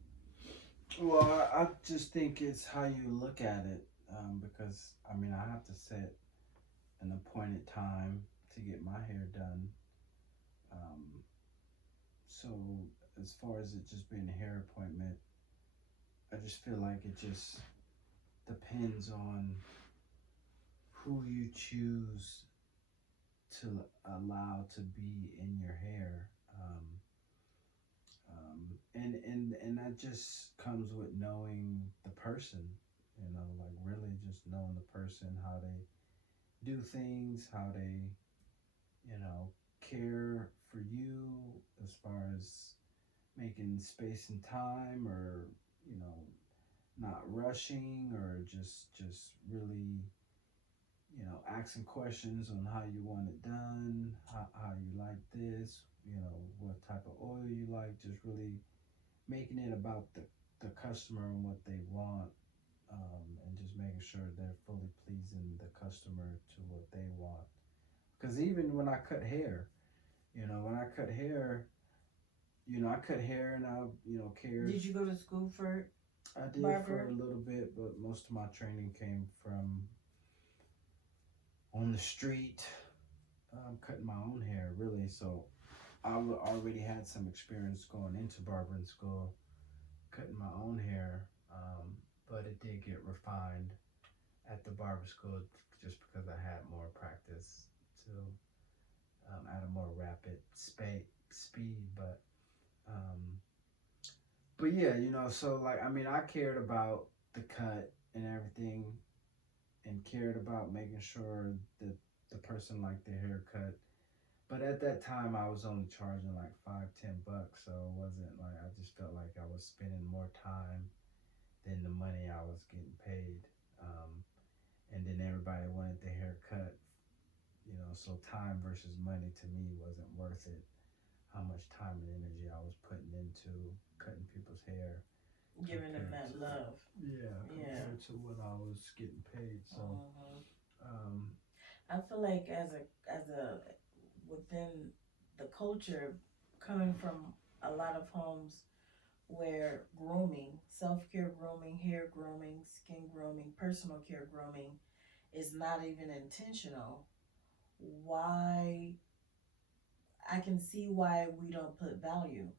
Well, I just think it's how you look at it, because I mean I have to set an appointed time to get my hair done. Um, so as far as it just being a hair appointment, I just feel like it just depends on who you choose to allow to be in your hair. And that just comes with knowing the person, like really just knowing the person, how they do things, how they, care for you as far as making space and time, or, you know, not rushing, or just really, asking questions on how you want it done, how you like this, what type of oil you like, just really making it about the customer and what they want, and just making sure they're fully pleasing the customer to what they want. Because even when I cut hair, when I cut hair, I cut hair and I, cared. Did you go to school for I did for barber? a little bit, but most of my training came from on the street, cutting my own hair, really. So I already had some experience going into barbering school, cutting my own hair, but it did get refined at the barber school just because I had more practice to, at a more rapid speed. Um, but yeah, so like I mean, I cared about the cut and everything, and cared about making sure that the person liked their haircut. But at that time, I was only charging like 5, $10, so it wasn't like, I just felt like I was spending more time than the money I was getting paid. Um, and then everybody wanted their hair cut, so time versus money to me wasn't worth it. How much time and energy I was putting into cutting people's hair Giving them compared that to, love. yeah, Yeah. compared to what I was getting paid. So, Hmm. um, I feel like as a within the culture, coming from a lot of homes where grooming, self care grooming, hair grooming, skin grooming, personal care grooming is not even intentional. Why, I can see why we don't put value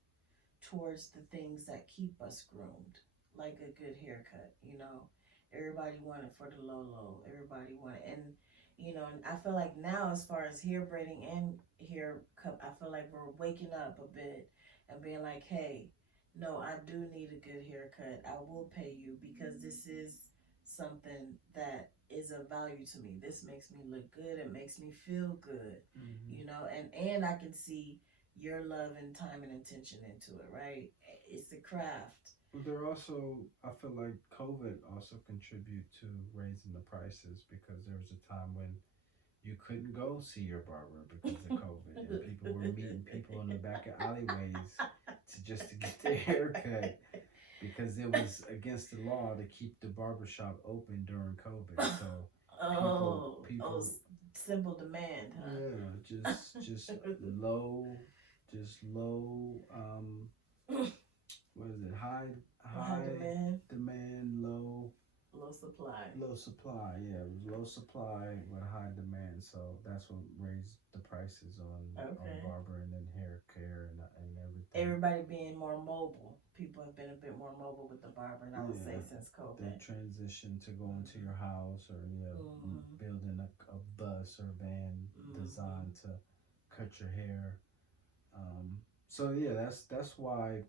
towards the things that keep us groomed. like a good haircut. Everybody wanted for the low low. Everybody wanted, and and I feel like now, as far as hair braiding and haircut, I feel like we're waking up a bit and being like, hey, no, I do need a good haircut. I will pay you because this is something that is of value to me. This makes me look good. It makes me feel good. Hmm. And I can see your love and time and attention into it, right? It's a craft. But there also, I feel like COVID also contribute to raising the prices because there was a time when you couldn't go see your barber because of COVID, and people were meeting people in the back of alleyways to just to get their hair cut because it was against the law to keep the barbershop open during COVID. So people Oh, oh, people simple demand, yeah, just low just low what is it? high High demand, demand, low supply. low supply. Yeah, it was low supply with high demand. So that's what raised the prices on Okay. barbering and hair care and everything. Everybody being more mobile. People have been a bit more mobile with the barber, and I would say Yeah, since the COVID. transition to going to Mhm. your house or yeah, Mhm. building a bus or van Mhm. designed to cut your hair. So yeah, that's why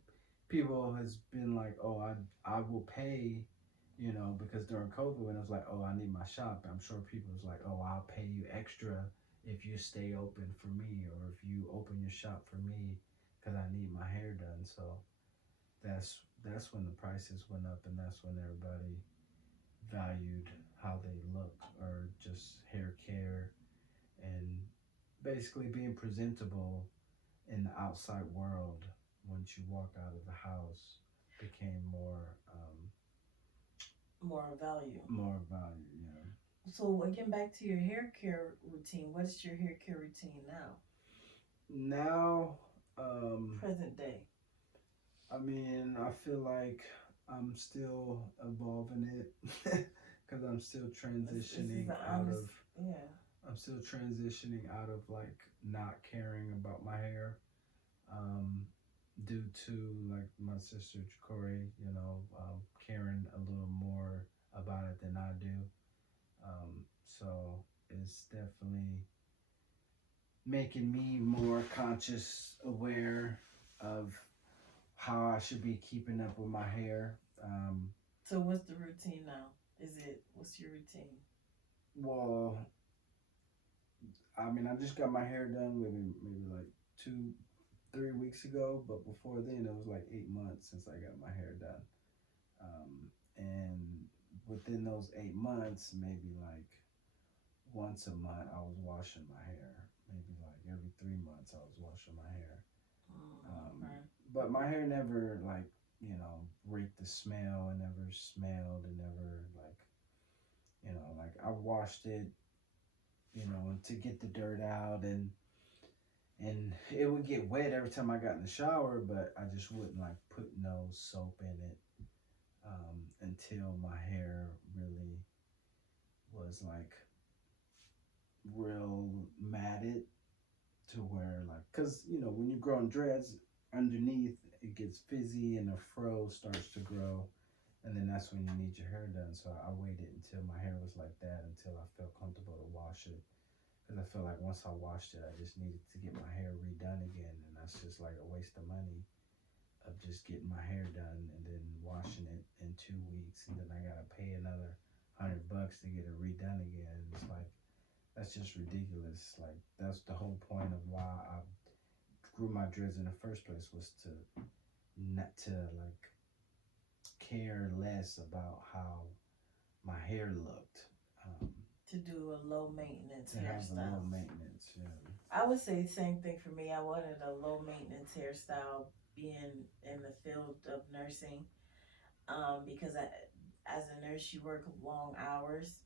people has been like, oh, I will pay, because during COVID when it was like, oh, I need my shop, I'm sure people was like, oh, I'll pay you extra if you stay open for me or if you open your shop for me because I need my hair done. So that's when the prices went up and that's when everybody valued how they look or just hair care and basically being presentable in the outside world once you walk out of the house became More value. more value. Yeah. So again, back to your hair care routine. What is your hair care routine now? Now, um, Present day. I mean, I feel like I'm still evolving it because This is the honest. Yeah. I'm still transitioning out of like not caring about my hair um, due to like my sister Corey, caring a little more about it than I do. So it's definitely making me more conscious, aware of how I should be keeping up with my hair. So what's the routine now? What's your routine? Well, I mean, I just got my hair done maybe like 2, 3 weeks ago, but before then it was like 8 months since I got my hair done. And within those 8 months, maybe like once a month, I was washing my hair. Maybe like every 3 months, I was washing my hair. Um, Okay. but my hair never like raked the smell. It never smelled. It never like like I washed it to get the dirt out and it would get wet every time I got in the shower, but I just wouldn't like put no soap in it until my hair really was like real matted to where like because when you're growing dreads underneath it gets fizzy and the fro starts to grow and then that's when you need your hair done. So I waited until my hair was like that until I felt comfortable to wash it because I feel like once I washed it I just needed to get my hair redone again and that's just like a waste of money of just getting my hair done and then washing it in 2 weeks and then I gotta pay another $100 to get it redone again. It's like that's just ridiculous. Like that's the whole point of why I grew my dreads in the first place was to not to like care less about how my hair looked. Um, To do a low maintenance to have a low hairstyle. maintenance. Yeah. I would say the same thing for me. I wanted a low maintenance hairstyle being in the field of nursing. Because as a nurse, you work long hours,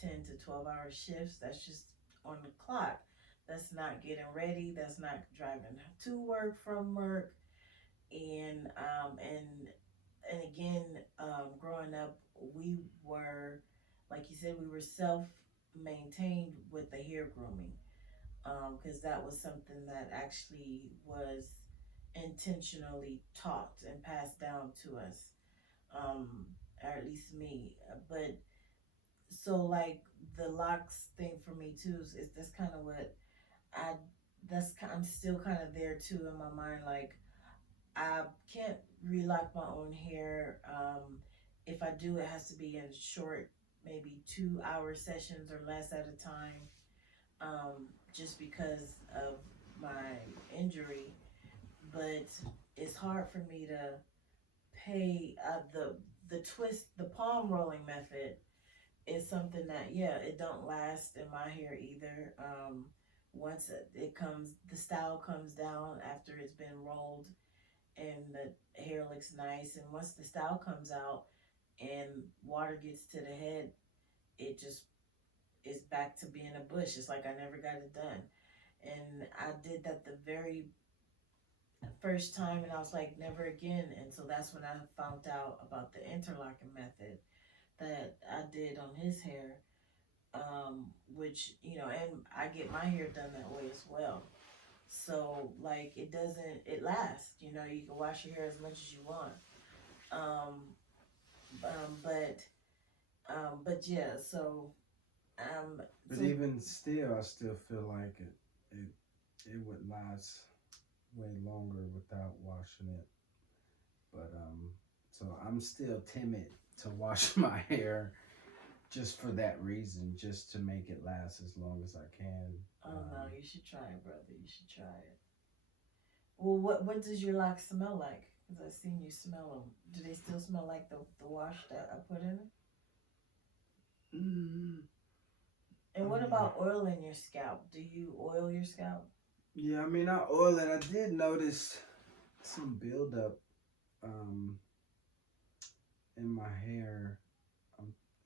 10 to 12 hour shifts. That's just on the clock. That's not getting ready. That's not driving to work from work. And again, growing up, we were, like you said, we were self maintained with the hair grooming, because that was something that actually was intentionally taught and passed down to us. or at least me. But so like the locks thing for me too is that's kind of what I I'm still kind of there too in my mind. Like I can't relock my own hair. If I do, it has to be in short, maybe 2 hour sessions or less at a time. Just because of my injury, but it's hard for me to pay the twist the palm rolling method is something that yeah it don't last in my hair either. Once it comes the style comes down after it's been rolled and the hair looks nice, and once the style comes out and water gets to the head, it just is back to being a bush. It's like I never got it done. And I did that the very first time and I was like never again, and so that's when I found out about the interlocking method that I did on his hair, which and I get my hair done that way as well. So like it doesn't it lasts. You can wash your hair as much as you want. Um, but yeah. Um, But so even still, I still feel like it would last way longer without washing it. But so I'm still timid to wash my hair just for that reason, just to make it last as long as I can. oh no, you should try it, brother. You should try it. Well, what does your locks smell like? Because I've seen you smell them. Do they still smell like the wash that I put in it? Mm, I And what mean, about oil in your scalp? Do you oil your scalp? yeah, I mean, I oil it. I did notice some buildup um, in my hair,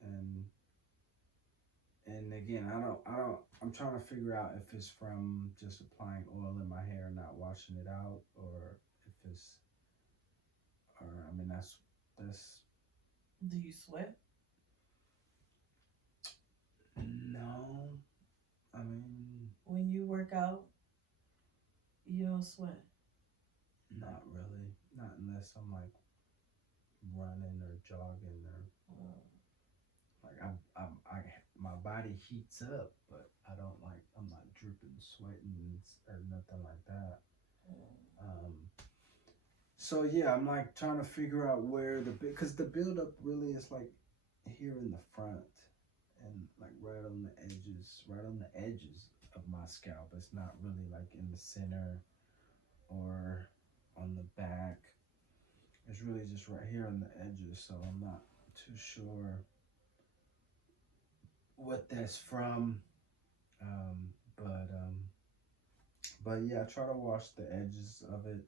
um, and again, I'm trying to figure out if it's from just applying oil in my hair and not washing it out, or if it's, or I mean, that's Do you sweat? no. I mean, When you work out, you don't sweat. not really. Not unless I'm like running or jogging or Mm, like I my body heats up, but I don't like I'm not dripping, sweating or nothing like that. mm. Um, so yeah, I'm like trying to figure out where because the buildup really is like here in the front and like right on the edges of my scalp. It's not really like in the center or on the back. It's really just right here on the edges. So I'm not too sure what that's from. Um, but um, but yeah, I try to wash the edges of it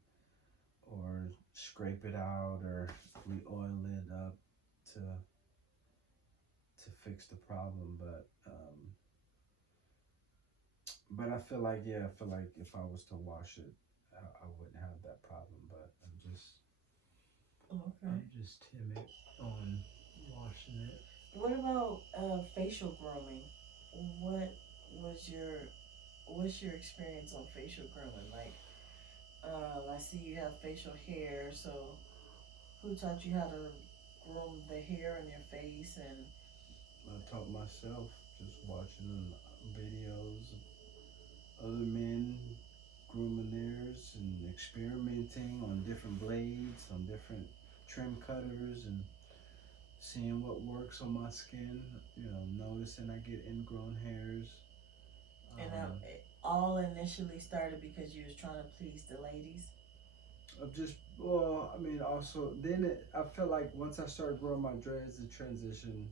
or scrape it out or re-oil it up to fix the problem. But I feel like yeah, I feel like if I was to wash it, I wouldn't have that problem. But Okay. I'm just timid on washing it. What about facial grooming? What was your what's your experience on facial grooming? Like, I see you have facial hair, so who taught you how to groom the hair on your face and I taught myself just watching videos of other men grooming theirs and experimenting on different blades, on different trim cutters, and seeing what works on my skin. You know, noticing I get ingrown hairs. Um, it all initially started because you was trying to please the ladies? of just well, I mean, also then I felt like once I started growing my dreads, the transition,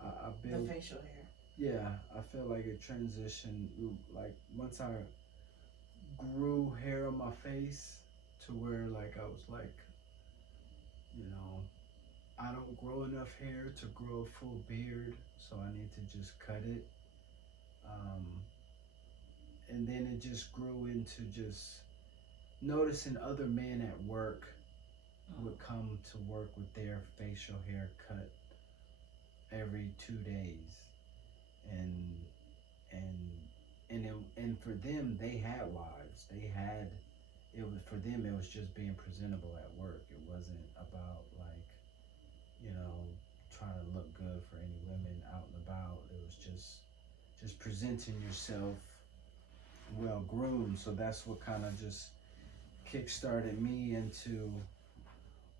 I The built. facial hair. Yeah, I feel like it transitioned. Like once I grew hair on my face to where like I was like, you know, I don't grow enough hair to grow a full beard, so I need to just cut it. Um, and then it just grew into just noticing other men at work would Mm. come to work with their facial hair cut every 2 days, and and and for them they had lives. They had it was for them it was just being presentable at work. It wasn't about like you know, trying to look good for any women out and about. It was just presenting yourself well groomed. So that's what kind of just kick started me into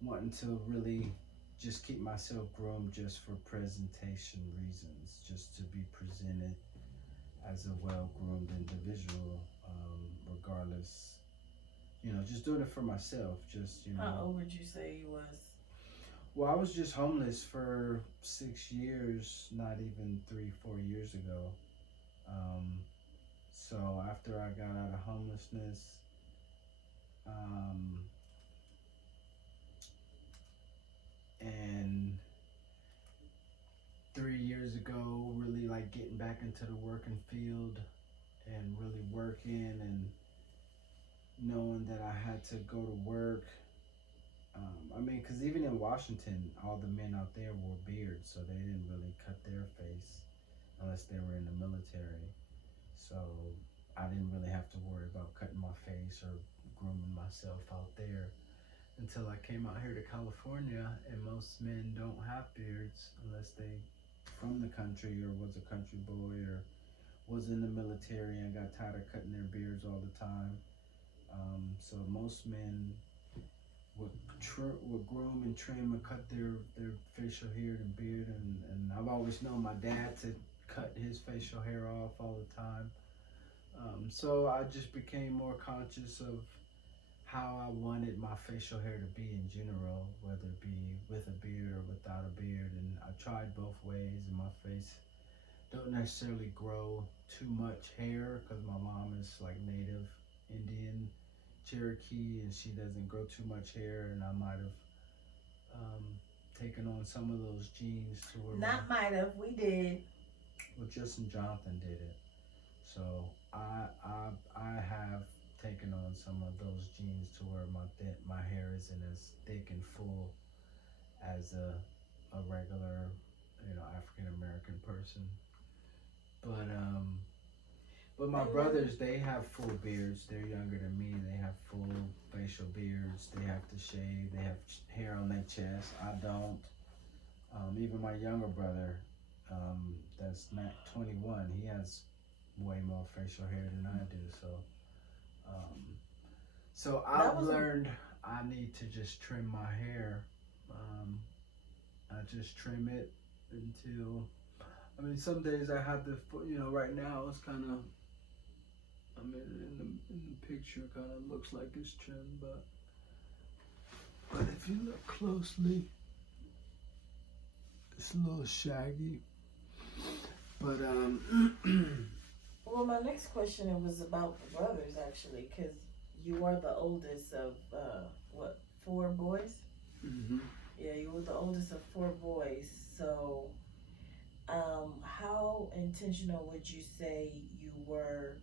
wanting to really just keep myself groomed just for presentation reasons, just to be presented as a well groomed individual, regardless. Just doing it for myself. Just How old would you say you was? well, I was just homeless for 6 years, not even 3, 4 years ago. Um, so after I got out of homelessness, um, and 3 years ago, really like getting back into the working field and really working and knowing that I had to go to work. I mean, because even in Washington, all the men out there wore beards, so they didn't really cut their face unless they were in the military. So I didn't really have to worry about cutting my face or grooming myself out there until I came out here to California, and most men don't have beards unless they from the country or was a country boy or was in the military and got tired of cutting their beards all the time. So most men would groom and trim and cut their facial hair and beard, and I've always known my dad to cut his facial hair off all the time. So I just became more conscious of how I wanted my facial hair to be in general, whether it be with a beard or without a beard. And I tried both ways, and my face don't necessarily grow too much hair because my mom is like native Indian Cherokee, and she doesn't grow too much hair, and I might have um, taken on some of those genes to where Not might have. We did. well, Justin Jonathan did it. So I have taken on some of those genes to where my hair isn't as thick and full as a regular African American person. But my Maybe I'm. brothers, they have full beards. They're younger than me. They have full facial beards. They have to shave. They have hair on their chest. I don't. Even my younger brother, that's not 21, he has way more facial hair than I do. Um, so That I've was a. learned I need to just trim my hair. Um, I just trim it until. I mean, some days I have the. Right now it's kind of. I mean, in the picture, kind of looks like it's trimmed, but if you look closely, it's a little shaggy. But Well, my next question it was about the brothers actually, because you are the oldest of what, four boys? hmm Yeah, you were the oldest of four boys. So, how intentional would you say you were?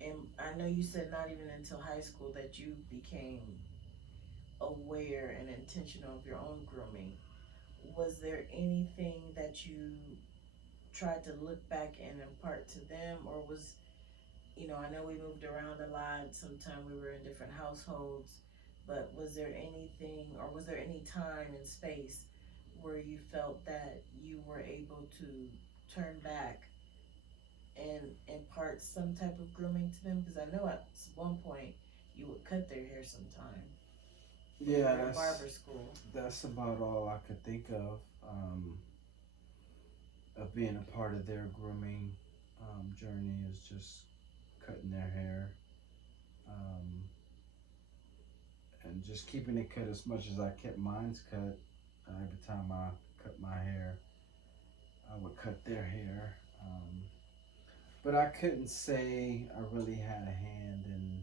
And I know you said not even until high school that you became aware and intentional of your own grooming. Was there anything that you tried to look back and impart to them, or was, I know we moved around a lot. Sometimes we were in different households, but was there anything, or was there any time and space where you felt that you were able to turn back and impart some type of grooming to them? Because I know at one point you would cut their hair sometime when you yeah, were in barber school. that's about all I could think of being a part of their grooming journey is just cutting their hair um, and just keeping it cut as much as I kept mine's cut. Every time I cut my hair, I would cut their hair. But I couldn't say I really had a hand in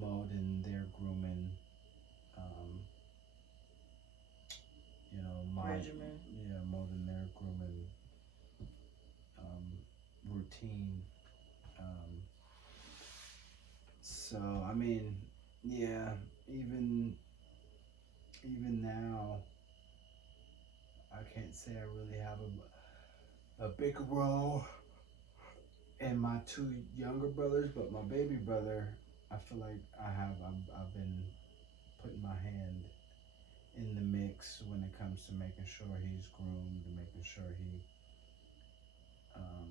molding their grooming. Um, my Regimen. yeah, molding their grooming um, routine. Um, so I mean, yeah, even even now, I can't say I really have a big role in my two younger brothers, but my baby brother, I feel like I have. I've been putting my hand in the mix when it comes to making sure he's groomed and making sure he um,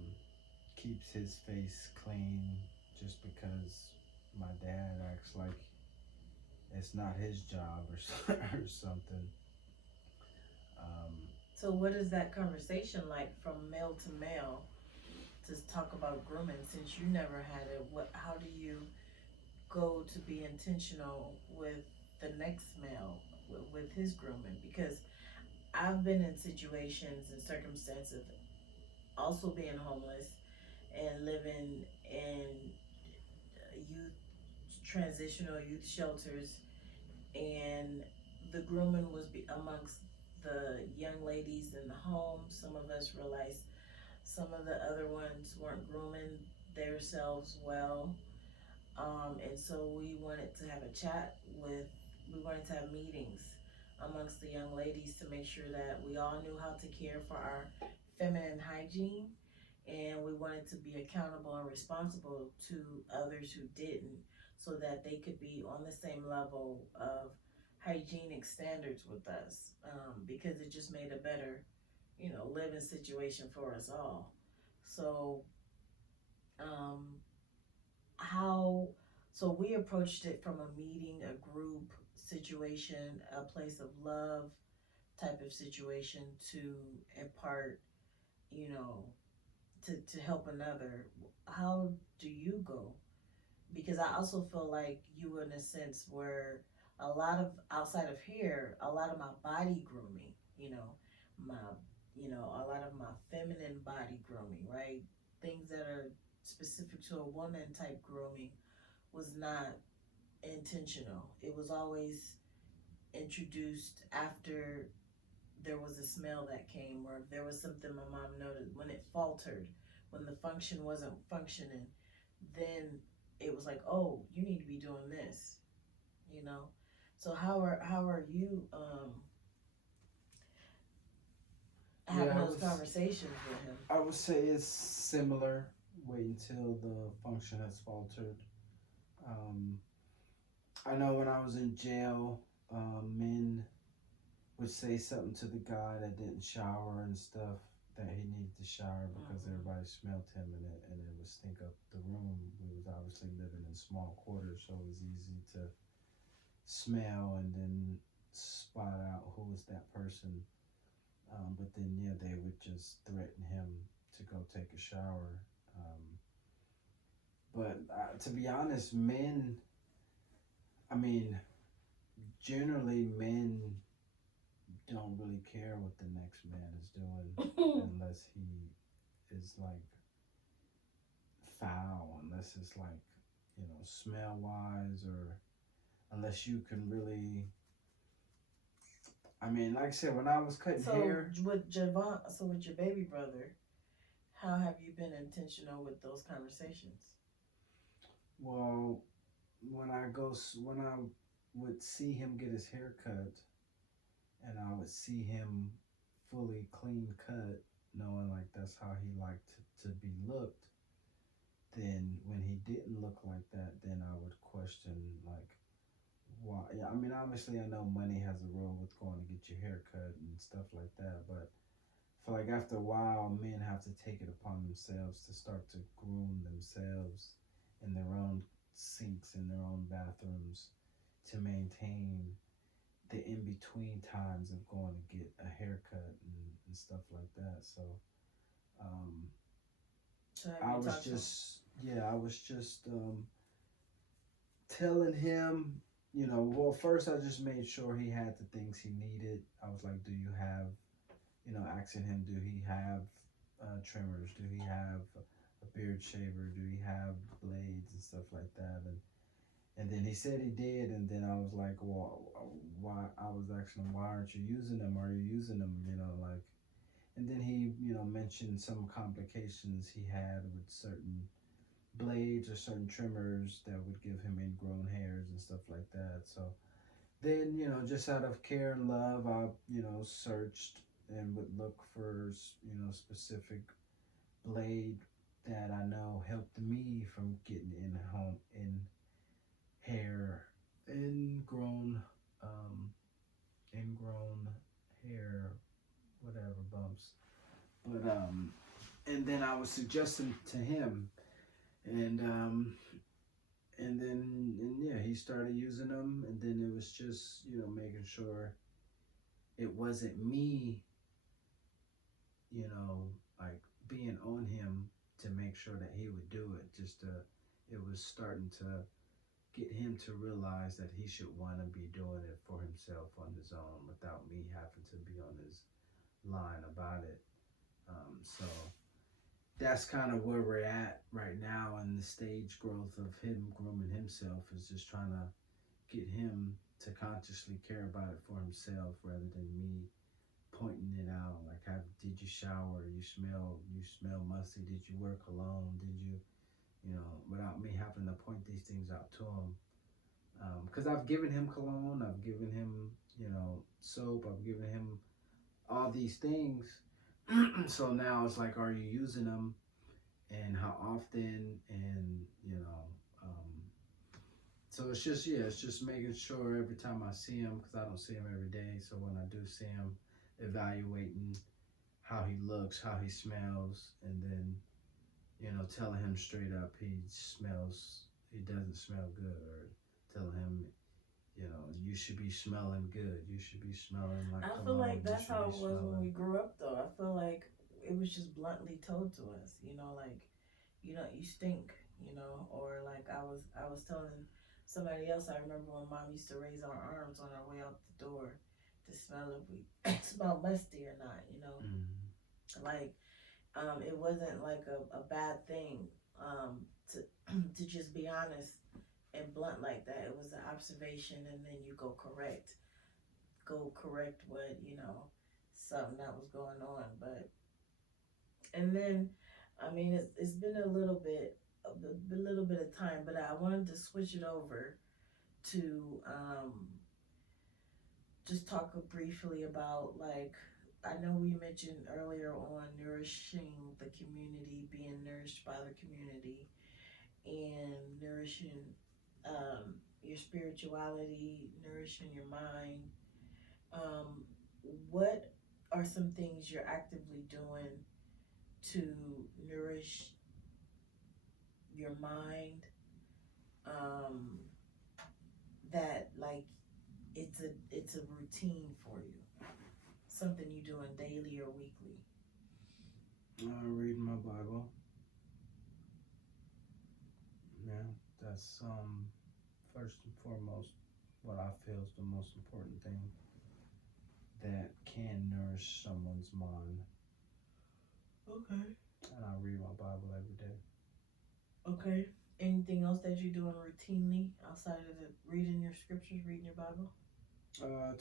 keeps his face clean. Just because my dad acts like it's not his job or or something. Um, So, what is that conversation like from male to male to talk about grooming? Since you never had it, what? How do you go to be intentional with the next male with his grooming? Because I've been in situations and circumstances, also being homeless and living in youth transitional youth shelters, and the grooming was amongst the young ladies in the home. Some of us realized some of the other ones weren't grooming themselves well. And so we wanted to have a chat with, we wanted to have meetings amongst the young ladies to make sure that we all knew how to care for our feminine hygiene, and we wanted to be accountable and responsible to others who didn't, so that they could be on the same level of hygienic standards with us, because it just made a better, living situation for us all. So, um, how, so we approached it from a meeting, a group situation, a place of love type of situation to impart, you know, to help another. How do you go? Because I also feel like you were in a sense where a lot of outside of here, a lot of my body grooming, my, a lot of my feminine body grooming, right? Things that are specific to a woman type grooming was not intentional. It was always introduced after there was a smell that came, or if there was something my mom noticed when it faltered, when the function wasn't functioning, then it was like, oh, you need to be doing this, you know. So how are you having yeah, those conversations with him? I would say it's similar. Wait until the function has faltered. Um, I know when I was in jail, men would say something to the guy that didn't shower and stuff, that he needed to shower because Mm-hmm. everybody smelled him, and it would stink up the room. We was obviously living in small quarters, so it was easy to smell and then spot out who was that person. But then yeah, they would just threaten him to go take a shower. Um, but to be honest, men, I mean, generally men don't really care what the next man is doing unless he is like foul, unless it's like, smell wise, or unless you can really. I mean, like I said, when I was cutting So hair, with Javon, so with your baby brother, how have you been intentional with those conversations? well, when I would see him get his hair cut, and I would see him fully clean cut, knowing like that's how he liked to be looked. Then when he didn't look like that, then I would question like why. Yeah, I mean, obviously I know money has a role with going to get your hair cut and stuff like that, but I feel like after a while, men have to take it upon themselves to start to groom themselves in their own sinks, in their own bathrooms, to maintain the in between times of going to get a haircut and stuff like that. So um, So have I you was talked to him? just, yeah, I was just telling him, well, first I just made sure he had the things he needed. I was like, do you have, asking him, do he have trimmers? Do he have a beard shaver? Do he have blades and stuff like that? And then he said he did, and then I was like, well, why? I was asking him, why aren't you using them? Are you using them? Like, and then he, mentioned some complications he had with certain blades or certain trimmers that would give him ingrown hairs and stuff like that. So then, just out of care and love, I, searched and would look for, specific blade that I know helped me from getting in hair, ingrown ingrown hair, whatever bumps. But and then I was suggesting to him, and yeah, he started using them, and then it was just making sure it wasn't me, you know, like being on him to make sure that he would do it. It was starting to get him to realize that he should want to be doing it for himself on his own without me having to be on his line about it. So that's kind of where we're at right now in the stage growth of him grooming himself, is just trying to get him to consciously care about it for himself rather than me pointing it out. Like, did you shower? You smell musty. Did you wear cologne? Did you, without me having to point these things out to him. Because I've given him cologne, I've given him, soap, I've given him all these things. So now it's like, are you using them, and how often, and so it's just, yeah, it's just making sure every time I see him, because I don't see him every day. So when I do see him, evaluating how he looks, how he smells, and then telling him straight up he doesn't smell good, or telling him, you should be smelling good, you should be smelling like I feel cologne, like you that's should how be it was when smelling. we grew up, though. I feel like it was just bluntly told to us, like, you stink, or like I was telling somebody else. I remember when mom used to raise our arms on our way out the door to smell if we smell musty or not, Mm. like, it wasn't like a bad thing, to to just be honest and blunt like that. It was an observation, and then you go correct what, something that was going on. But and then, I mean, it's been a little bit of time, but I wanted to switch it over to, just talk briefly about, like, I know we mentioned earlier on nourishing the community, being nourished by the community, and nourishing, your spirituality, nourishing your mind. Um, what are some things you're actively doing to nourish your mind, um, that, like, it's a routine for you, something you doing daily or weekly? Reading my Bible. Yeah, that's first and foremost what I feel is the most important thing that can nourish someone's mind. Okay. And I read my Bible every day. Okay. Anything else that you're doing routinely outside of the reading your scriptures, reading your Bible?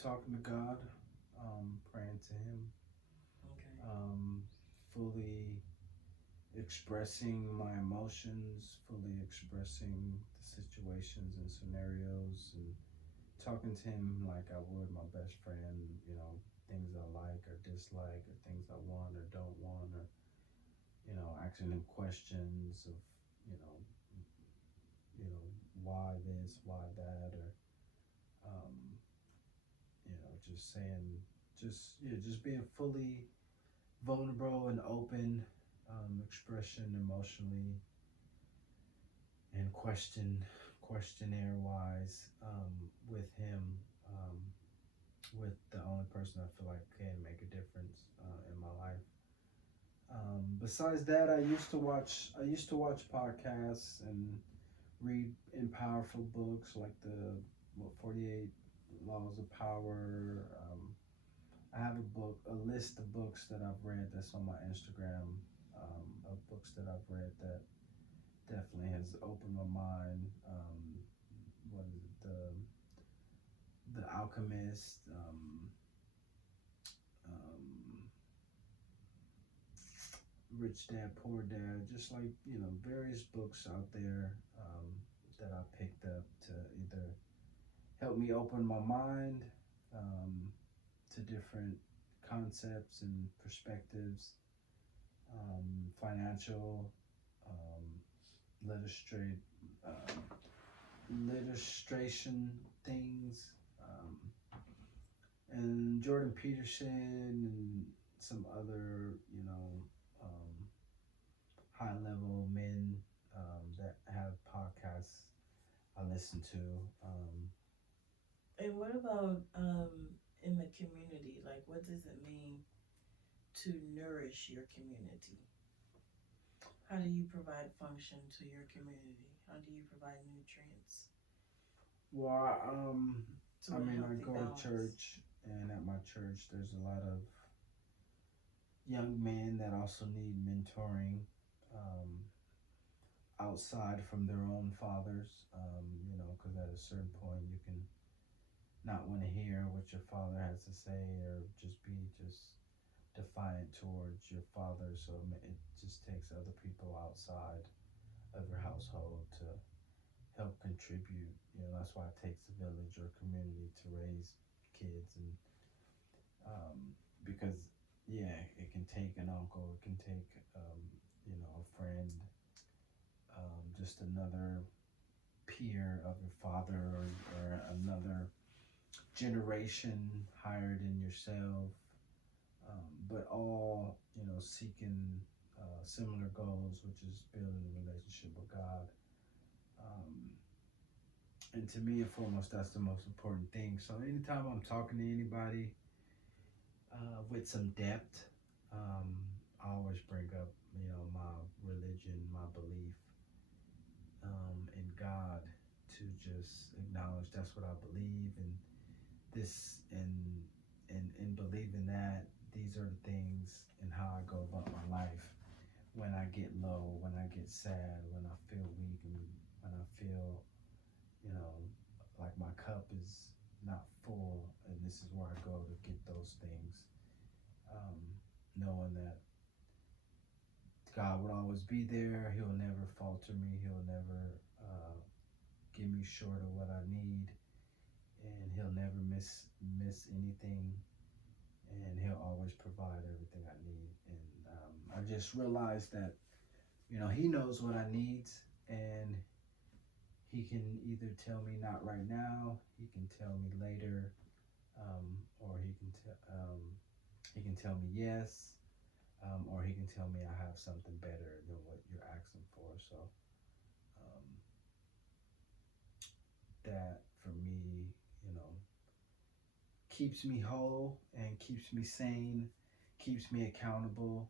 Talking to God, praying to Him, Okay. um, fully expressing my emotions, fully expressing the situations and scenarios, and talking to Him like I would my best friend, things I like or dislike, or things I want or don't want, or, asking Him questions of, you know, why this, why that, or, um, just saying, just being fully vulnerable and open, expression emotionally, and questionnaire wise, with him, um, with the only person I feel like can make a difference in my life. Besides that, I used to watch podcasts and read in powerful books like the 48 Laws of Power. I have a list of books that I've read that's on my Instagram, of books that I've read that definitely has opened my mind. What is it? The Alchemist, um, Rich Dad Poor Dad, just like various books out there, that I picked up to either help me open my mind, um, to different concepts and perspectives, financial, um, illustrate, illustration things, and Jordan Peterson and some other, um, high level men that have podcasts I listen to. And what about in the community? Like, what does it mean to nourish your community? How do you provide function to your community? How do you provide nutrients Well, to I a mean, I healthy go to balance? church, and at my church, there's a lot of young men that also need mentoring um, outside from their own fathers. Because at a certain point, you can not want to hear what your father has to say, or just be just defiant towards your father. So it just takes other people outside of your household to help contribute. That's why it takes a village or community to raise kids, and because yeah, it can take an uncle, it can take a friend, just another peer of your father, or another generation higher than yourself, but all seeking similar goals, which is building a relationship with God. Um, and to me, and foremost, that's the most important thing. So anytime I'm talking to anybody with some depth, um, I always bring up my religion, my belief in God, to just acknowledge that's what I believe, and this and believing that, these are the things and how I go about my life when I get low, when I get sad, when I feel weak, and when I feel you know like my cup is not full, and this is where I go to get those things, um, knowing that God would always be there. He'll never falter me. He'll never give me short of what I need, and He'll never miss anything, and He'll always provide everything I need. And I just realized that He knows what I need, and He can either tell me not right now, He can tell me later, or He can tell me yes, or He can tell me I have something better than what you're asking for. So um, that for me, you know, keeps me whole and keeps me sane, keeps me accountable,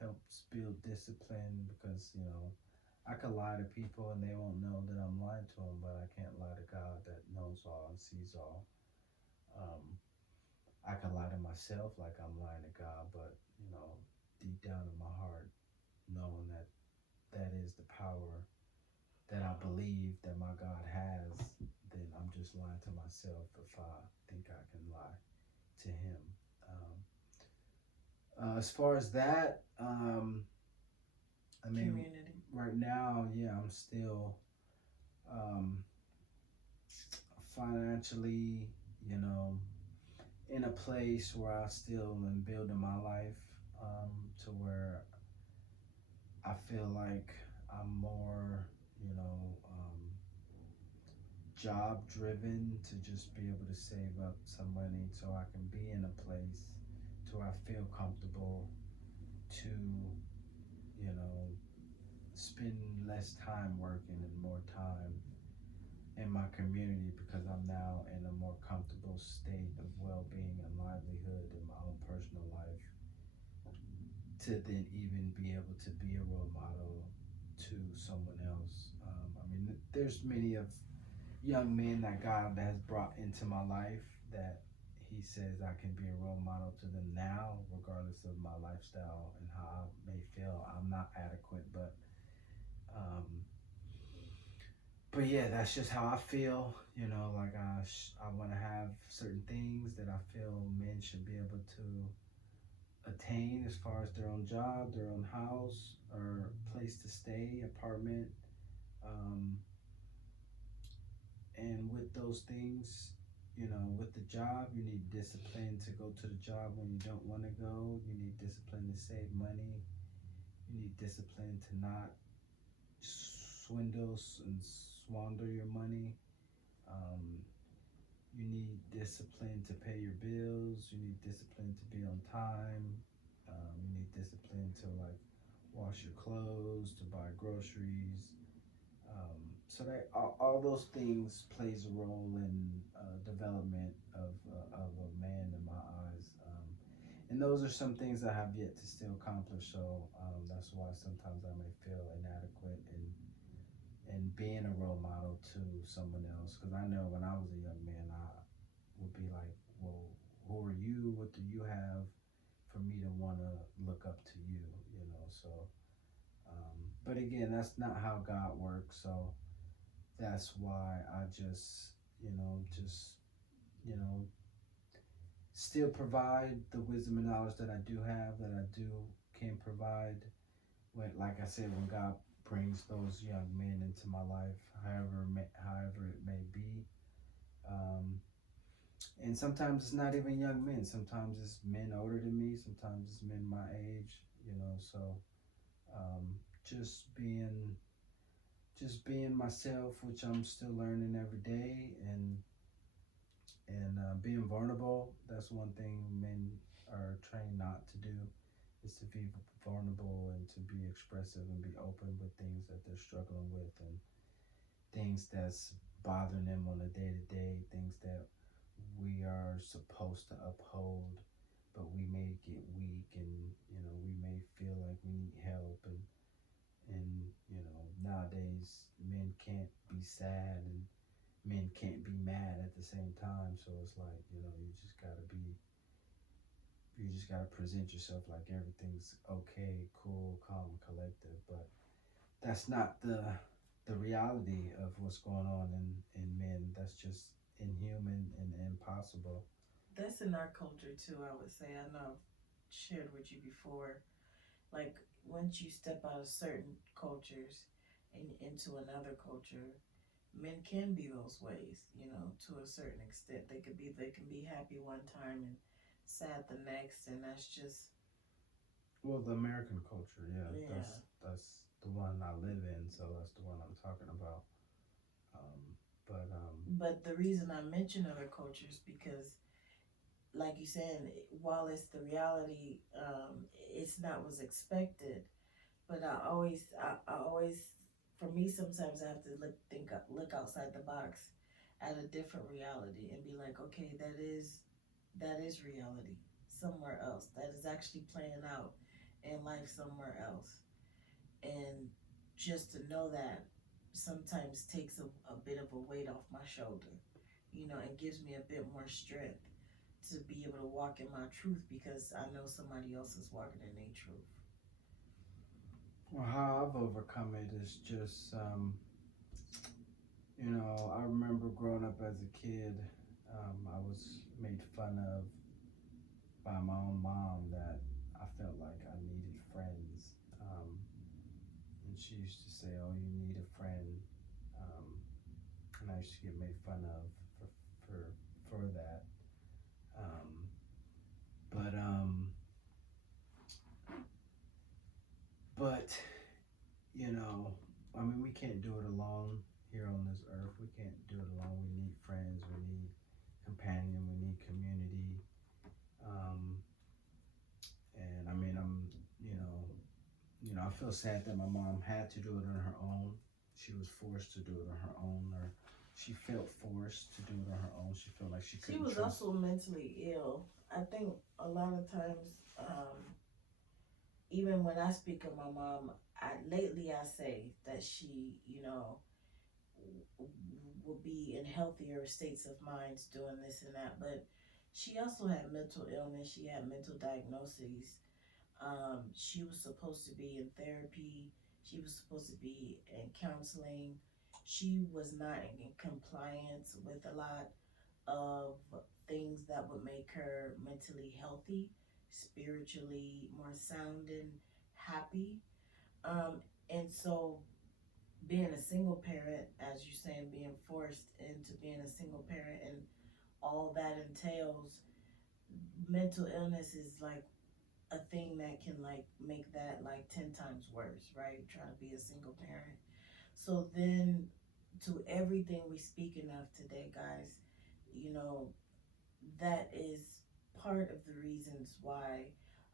helps build discipline, because I could lie to people and they won't know that I'm lying to them, but I can't lie to God that knows all and sees all. Um, I can lie to myself like I'm lying to God, but deep down in my heart, knowing that that is the power that I believe that my God has, then I'm just lying to myself if I think I can lie to Him. As far as that, I mean, Community. right now, yeah, I'm still um, financially, you know, in a place where I still am building my life, to where I feel like I'm more, you know, job driven, to just be able to save up some money so I can be in a place to where I feel comfortable to, you know, spend less time working and more time in my community, because I'm now in a more comfortable state of well-being and livelihood in my own personal life, to then even be able to be a role model to someone else. I mean, there's many of young men that God has brought into my life that He says I can be a role model to them now, regardless of my lifestyle and how I may feel I'm not adequate. Um, but yeah, that's just how I feel. Like I want to have certain things that I feel men should be able to attain, as far as their own job, their own house, or place to stay, apartment. Um, and with those things, with the job, you need discipline to go to the job when you don't want to go. You need discipline to save money. You need discipline to not swindle and squander your money. Um, You need discipline to pay your bills. You need discipline to be on time. You need discipline to like wash your clothes, to buy groceries. So that all those things plays a role in development of a man in my eyes. And those are some things I have yet to still accomplish. So that's why sometimes I may feel inadequate in being a role model to someone else. Because I know when I was a young man, I would be like, well, who are you? What do you have for me to want to look up to you? You know, so. But again, that's not how God works. So that's why I you know, still provide the wisdom and knowledge that I do have, that I do can provide. When, like I said, when God brings those young men into my life, however it may be, um, and sometimes it's not even young men. Sometimes it's men older than me. Sometimes it's men my age. You know, so um, just being just being myself, which I'm still learning every day, and being vulnerable. That's one thing men are trained not to do, is to be vulnerable and to be expressive and be open with things that they're struggling with and things that's bothering them on a day to day, things that we are supposed to uphold, but we may get weak, and we may feel like we need help, and nowadays men can't be sad and men can't be mad at the same time. So it's like, you just gotta present yourself like everything's okay, cool, calm, collective. But that's not the reality of what's going on in men. That's just inhuman and impossible. That's in our culture too, I would say. I know I've shared with you before. Like, once you step out of certain cultures and into another culture, men can be those ways, to a certain extent. They can be happy one time and sad the next, and that's just Well, the American culture, yeah, yeah. that's the one I live in, so that's the one I'm talking about. But But the reason I mention other cultures because, like you said, while it's the reality, it's not what's expected. But I always, for me, sometimes I have to look outside the box at a different reality and be like, okay, that is reality somewhere else. That is actually playing out in life somewhere else. And just to know that sometimes takes a bit of a weight off my shoulder, and gives me a bit more strength to be able to walk in my truth because I know somebody else is walking in their truth. well, how I've overcome it is just, I remember growing up as a kid, I was made fun of by my own mom that I felt like I needed friends. And she used to say, "Oh, you need a friend," um, and I used to get made fun of for for for that. Um, but but you know, I mean, we can't do it alone here on this earth. We can't do it alone. We need friends. We need companion. We need community. Um, and I mean, I feel sad that my mom had to do it on her own. She was forced to do it on her own, or she felt forced to do it on her own. She felt like she She couldn't was trust. also mentally ill. I think a lot of times, even when I speak of my mom, lately I say that she, will be in healthier states of minds doing this and that. But she also had mental illness. She had mental diagnoses. She was supposed to be in therapy. She was supposed to be in counseling. She was not in compliance with a lot of things that would make her mentally healthy, spiritually more sound and happy. And so, being a single parent, as you're saying, being forced into being a single parent and all that entails, mental illness is like a thing that can like make that like 10 times worse, right? Trying to be a single parent. So then, to everything we speaking of today, guys, you know, that is part of the reasons why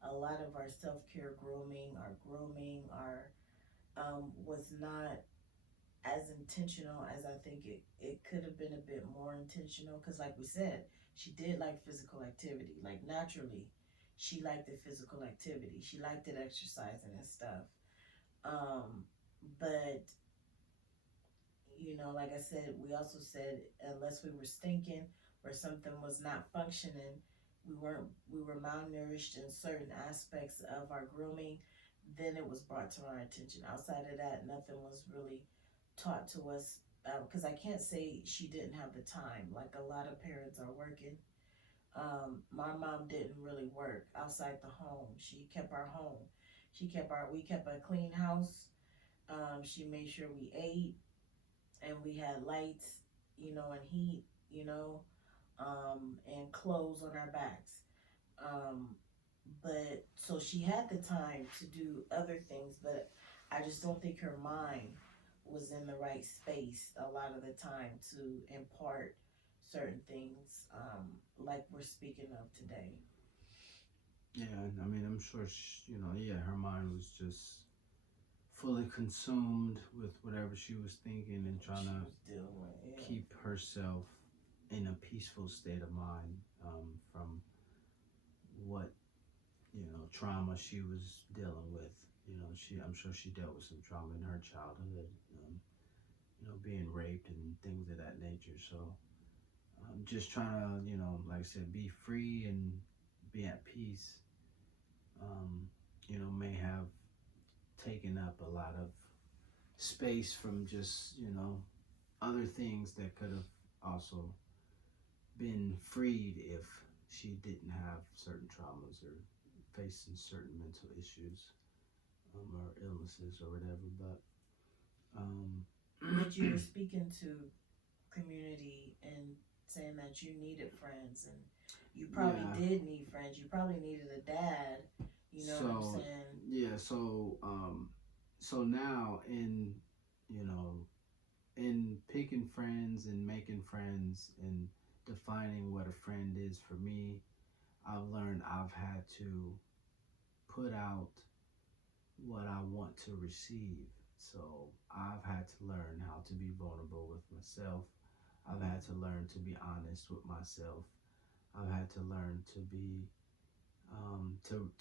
a lot of our self care grooming, our was not as intentional as I think it could have been a bit more intentional. Because, like we said, she did like physical activity. Like, naturally, she liked the physical activity. She liked it exercising and stuff. Um, but like I said, we also said unless we were stinking or something was not functioning, we were malnourished in certain aspects of our grooming, then it was brought to our attention. Outside of that, nothing was really taught to us because I can't say she didn't have the time. Like a lot of parents are working. My mom didn't really work outside the home. She kept our home. We kept a clean house. She made sure we ate and we had lights, and heat, and clothes on our backs. Um, but so she had the time to do other things, but I just don't think her mind was in the right space a lot of the time to impart certain things like we're speaking of today. Yeah, I mean, I'm sure yeah, her mind was just fully consumed with whatever she was thinking and What trying she to was dealing with, yeah. keep herself in a peaceful state of mind from what trauma she was dealing with. I'm sure she dealt with some trauma in her childhood. Being raped and things of that nature. So just trying to, like I said, be free and be at peace. Um, may have taken up a lot of space from just other things that could have also been freed if she didn't have certain traumas or facing certain mental issues or illnesses or whatever. But um, But you were speaking to community and saying that you needed friends, and you probably yeah. did need friends. You probably needed a dad. You know what I'm So saying? yeah. So now you know in picking friends and making friends and defining what a friend is for me, I've learned I've had to put out what I want to receive. So I've had to learn how to be vulnerable with myself. I've had to learn to be honest with myself. I've had to learn to be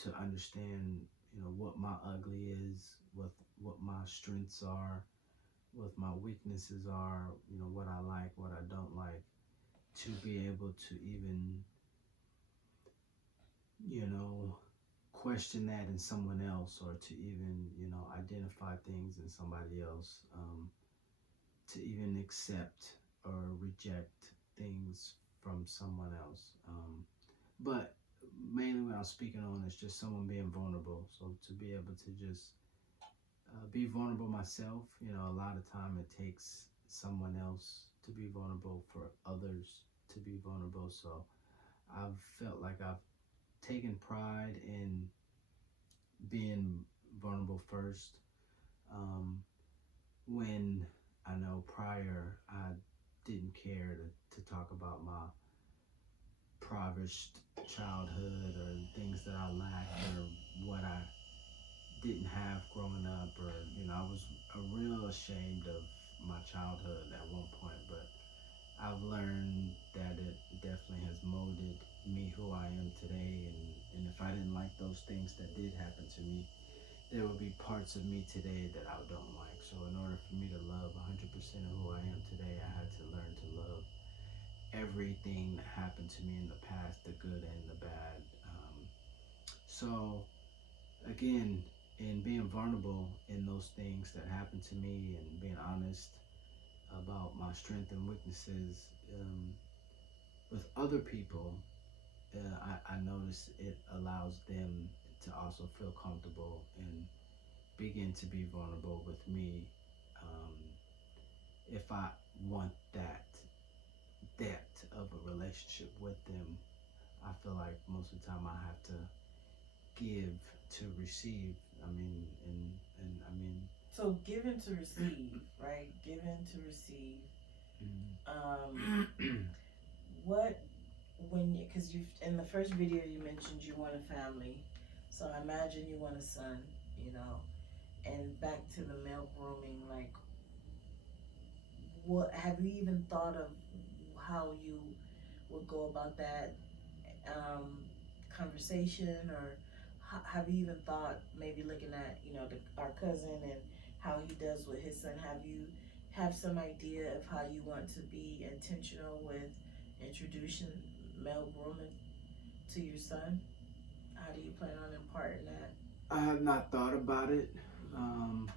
to understand what my ugly is, what my strengths are, what my weaknesses are. What I like, what I don't like. To be able to even you know question that in someone else, or to even identify things in somebody else, to even accept or reject things from someone else. But mainly what I'm speaking on is just someone being vulnerable. So to be able to just be vulnerable myself, a lot of time it takes someone else to be vulnerable for others to be vulnerable. So I've felt like I've taken pride in being vulnerable first. Um, when I know prior I didn't care to talk about my impoverished childhood or things that I lacked or what I didn't have growing up, or I was a real ashamed of my childhood at one point. But I've learned that it definitely has molded me who I am today, and if I didn't like those things that did happen to me, there will be parts of me today that I don't like. So in order for me to love 100% of who I am today, I had to learn to love everything that happened to me in the past, the good and the bad. So again, in being vulnerable in those things that happened to me and being honest about my strengths and weaknesses with other people, I notice it allows them to also feel comfortable and begin to be vulnerable with me. Um, if I want that depth of a relationship with them, I feel like most of the time I have to give to receive. I mean, and I mean, So given to receive, right? Given to receive. Um, mm. What when you, because you in the first video you mentioned you want a family, so I imagine you want a son, you know. And back to the male grooming, like, what have you even thought of how you would go about that um, conversation, or have you even thought maybe looking at our cousin and how he does with his son? Have you have some idea of how you want to be intentional with introducing male grooming to your son? How do you plan on imparting that? I have not thought about it, um,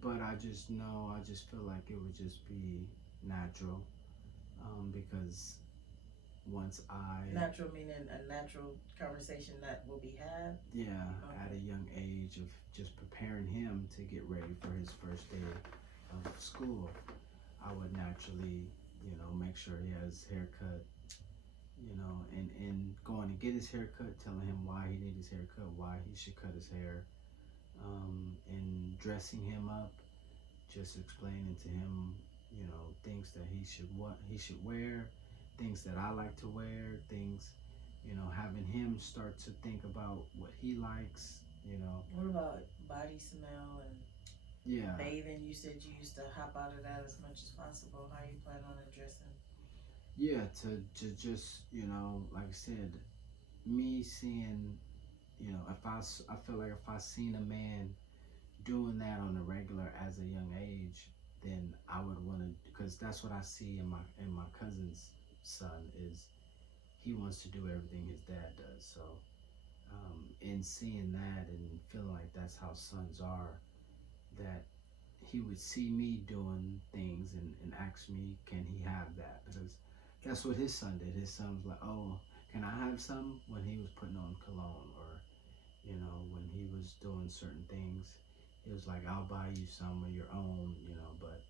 but I just know, I just feel like it would just be natural, because once I, Natural meaning a natural conversation that will be had. yeah, at Okay. a young age of just preparing him to get ready for his first day of school, I would naturally, make sure he has his haircut, and going to get his haircut, telling him why he needs his haircut, why he should cut his hair, and dressing him up, just explaining to him, things that he should what he should wear, things that I like to wear, things, having him start to think about what he likes, What about body smell and yeah, bathing? You said you used to hop out of that as much as possible. How you plan on addressing? yeah, to just, like I said, me seeing, if I feel like if I seen a man doing that on a regular as a young age, then I would want to, because that's what I see in my cousin's son is he wants to do everything his dad does. So, in seeing that and feeling like that's how sons are, that he would see me doing things and ask me, can he have that? Because that's what his son did. His son was like, oh, can I have some, when he was putting on cologne, or when he was doing certain things. He was like, I'll buy you some of your own, but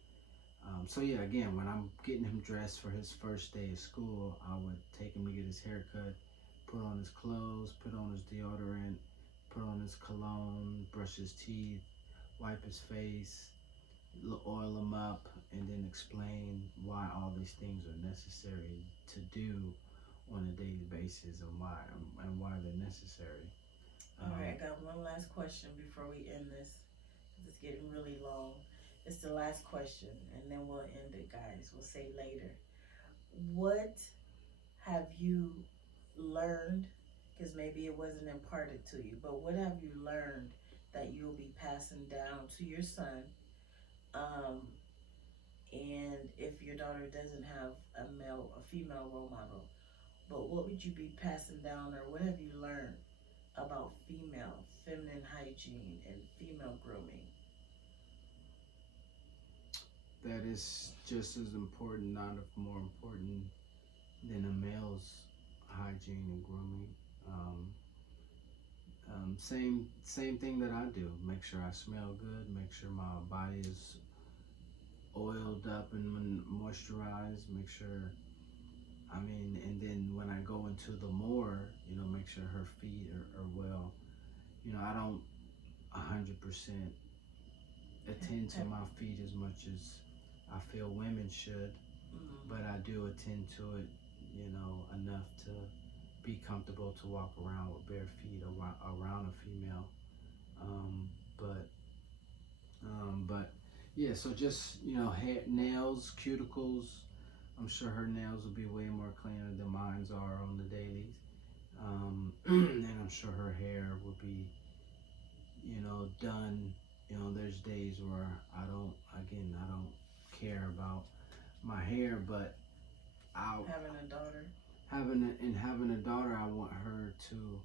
so yeah, again, when I'm getting him dressed for his first day of school, I would take him to get his haircut, put on his clothes, put on his deodorant, put on his cologne, brush his teeth, wipe his face, oil him up, and then explain why all these things are necessary to do on a daily basis, and why they're necessary. All Um, right, I got one last question before we end this, because it's getting really long. It's the last question, and then we'll end it, guys. We'll say later. What have you learned? Because maybe it wasn't imparted to you, but what have you learned that you'll be passing down to your son? Um, and if your daughter doesn't have a female role model, but what would you be passing down, or what have you learned about feminine hygiene and female grooming? that is just as important, not if more important, than a male's hygiene and grooming. Um, same thing that I do. Make sure I smell good. Make sure my body is oiled up and moisturized. Make sure, and then when I go into the more, make sure her feet are well. I don't 100% attend to Have, my feet as much as I feel women should, mm, but I do attend to it, enough to be comfortable to walk around with bare feet around a female. Um, but but yeah, so just hair, nails, cuticles. I'm sure her nails will be way more cleaner than mine's are on the dailies. And I'm sure her hair will be done. There's days where I don't care about my hair, but I'll having a daughter. having a daughter, I want her to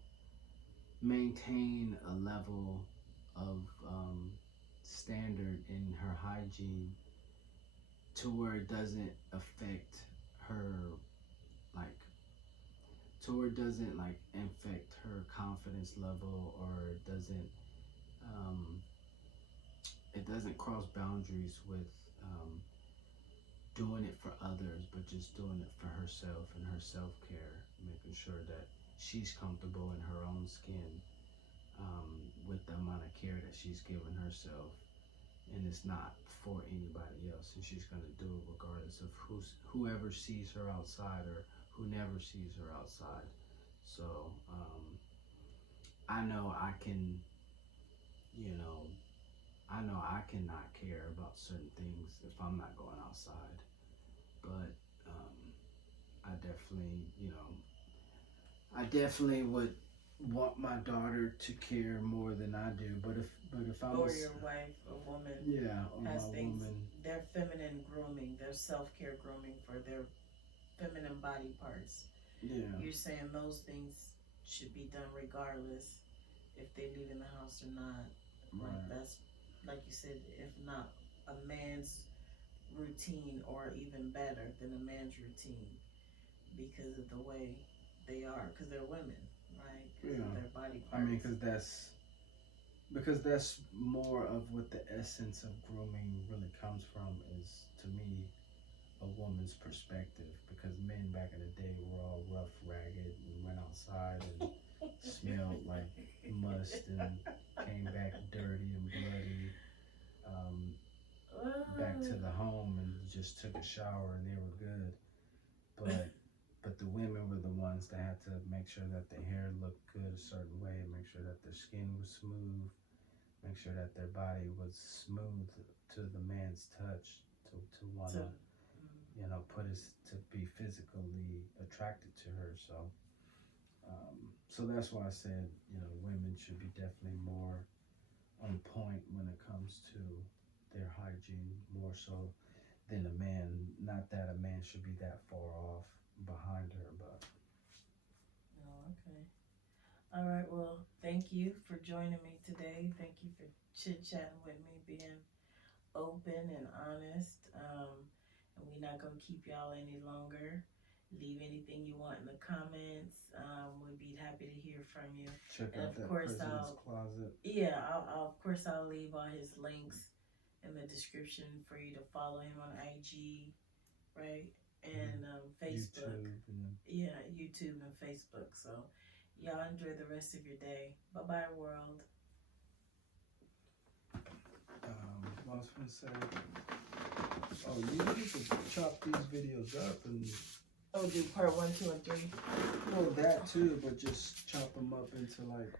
maintain a level of standard in her hygiene to where it doesn't affect her, like, to where it doesn't like affect her confidence level, or um, it doesn't cross boundaries with um, doing it for others, but just doing it for herself and her self care, making sure that she's comfortable in her own skin, with the amount of care that she's given herself, and it's not for anybody else, and she's going to do it regardless of whoever sees her outside, or who never sees her outside. So I know I can, you know, I know I cannot care about certain things if I'm not going outside. But I definitely, I definitely would want my daughter to care more than I do. But if I Or was, your wife, a woman, yeah, or has my things, woman, their feminine grooming, their self care grooming for their feminine body parts. yeah, You're saying those things should be done regardless if they leave in the house or not. Like right, that's, like you said, if not a man's routine or even better than a man's routine because of the way they are, because they're women, right? Because of yeah. their body I mean, parts. because that's more of what the essence of grooming really comes from is to me a woman's perspective, because men back in the day were all rough, ragged, and went outside and smelled like must and came back dirty and bloody, um, back to the home and just took a shower and they were good. But but the women were the ones that had to make sure that their hair looked good a certain way, and make sure that their skin was smooth, make sure that their body was smooth to the man's touch, to to, wanna, put us to be physically attracted to her. So that's why I said, women should be definitely more on point when it comes to their hygiene, more so than a man. Not that a man should be that far off behind her, but oh, okay. All right. Well, thank you for joining me today. Thank you for chit chatting with me, being open and honest. And we're not gonna keep y'all any longer. Leave anything you want in the comments. We'd be happy to hear from you. check And out of that course, president's closet. I'll of course I'll leave all his links in the description for you to follow him on IG, right? And Facebook. YouTube and Yeah, YouTube and Facebook. So y'all enjoy the rest of your day. Bye bye, world. what I was gonna say. Oh, you need to chop these videos up and Oh, do part one, two, and three. well that too, but just chop them up into like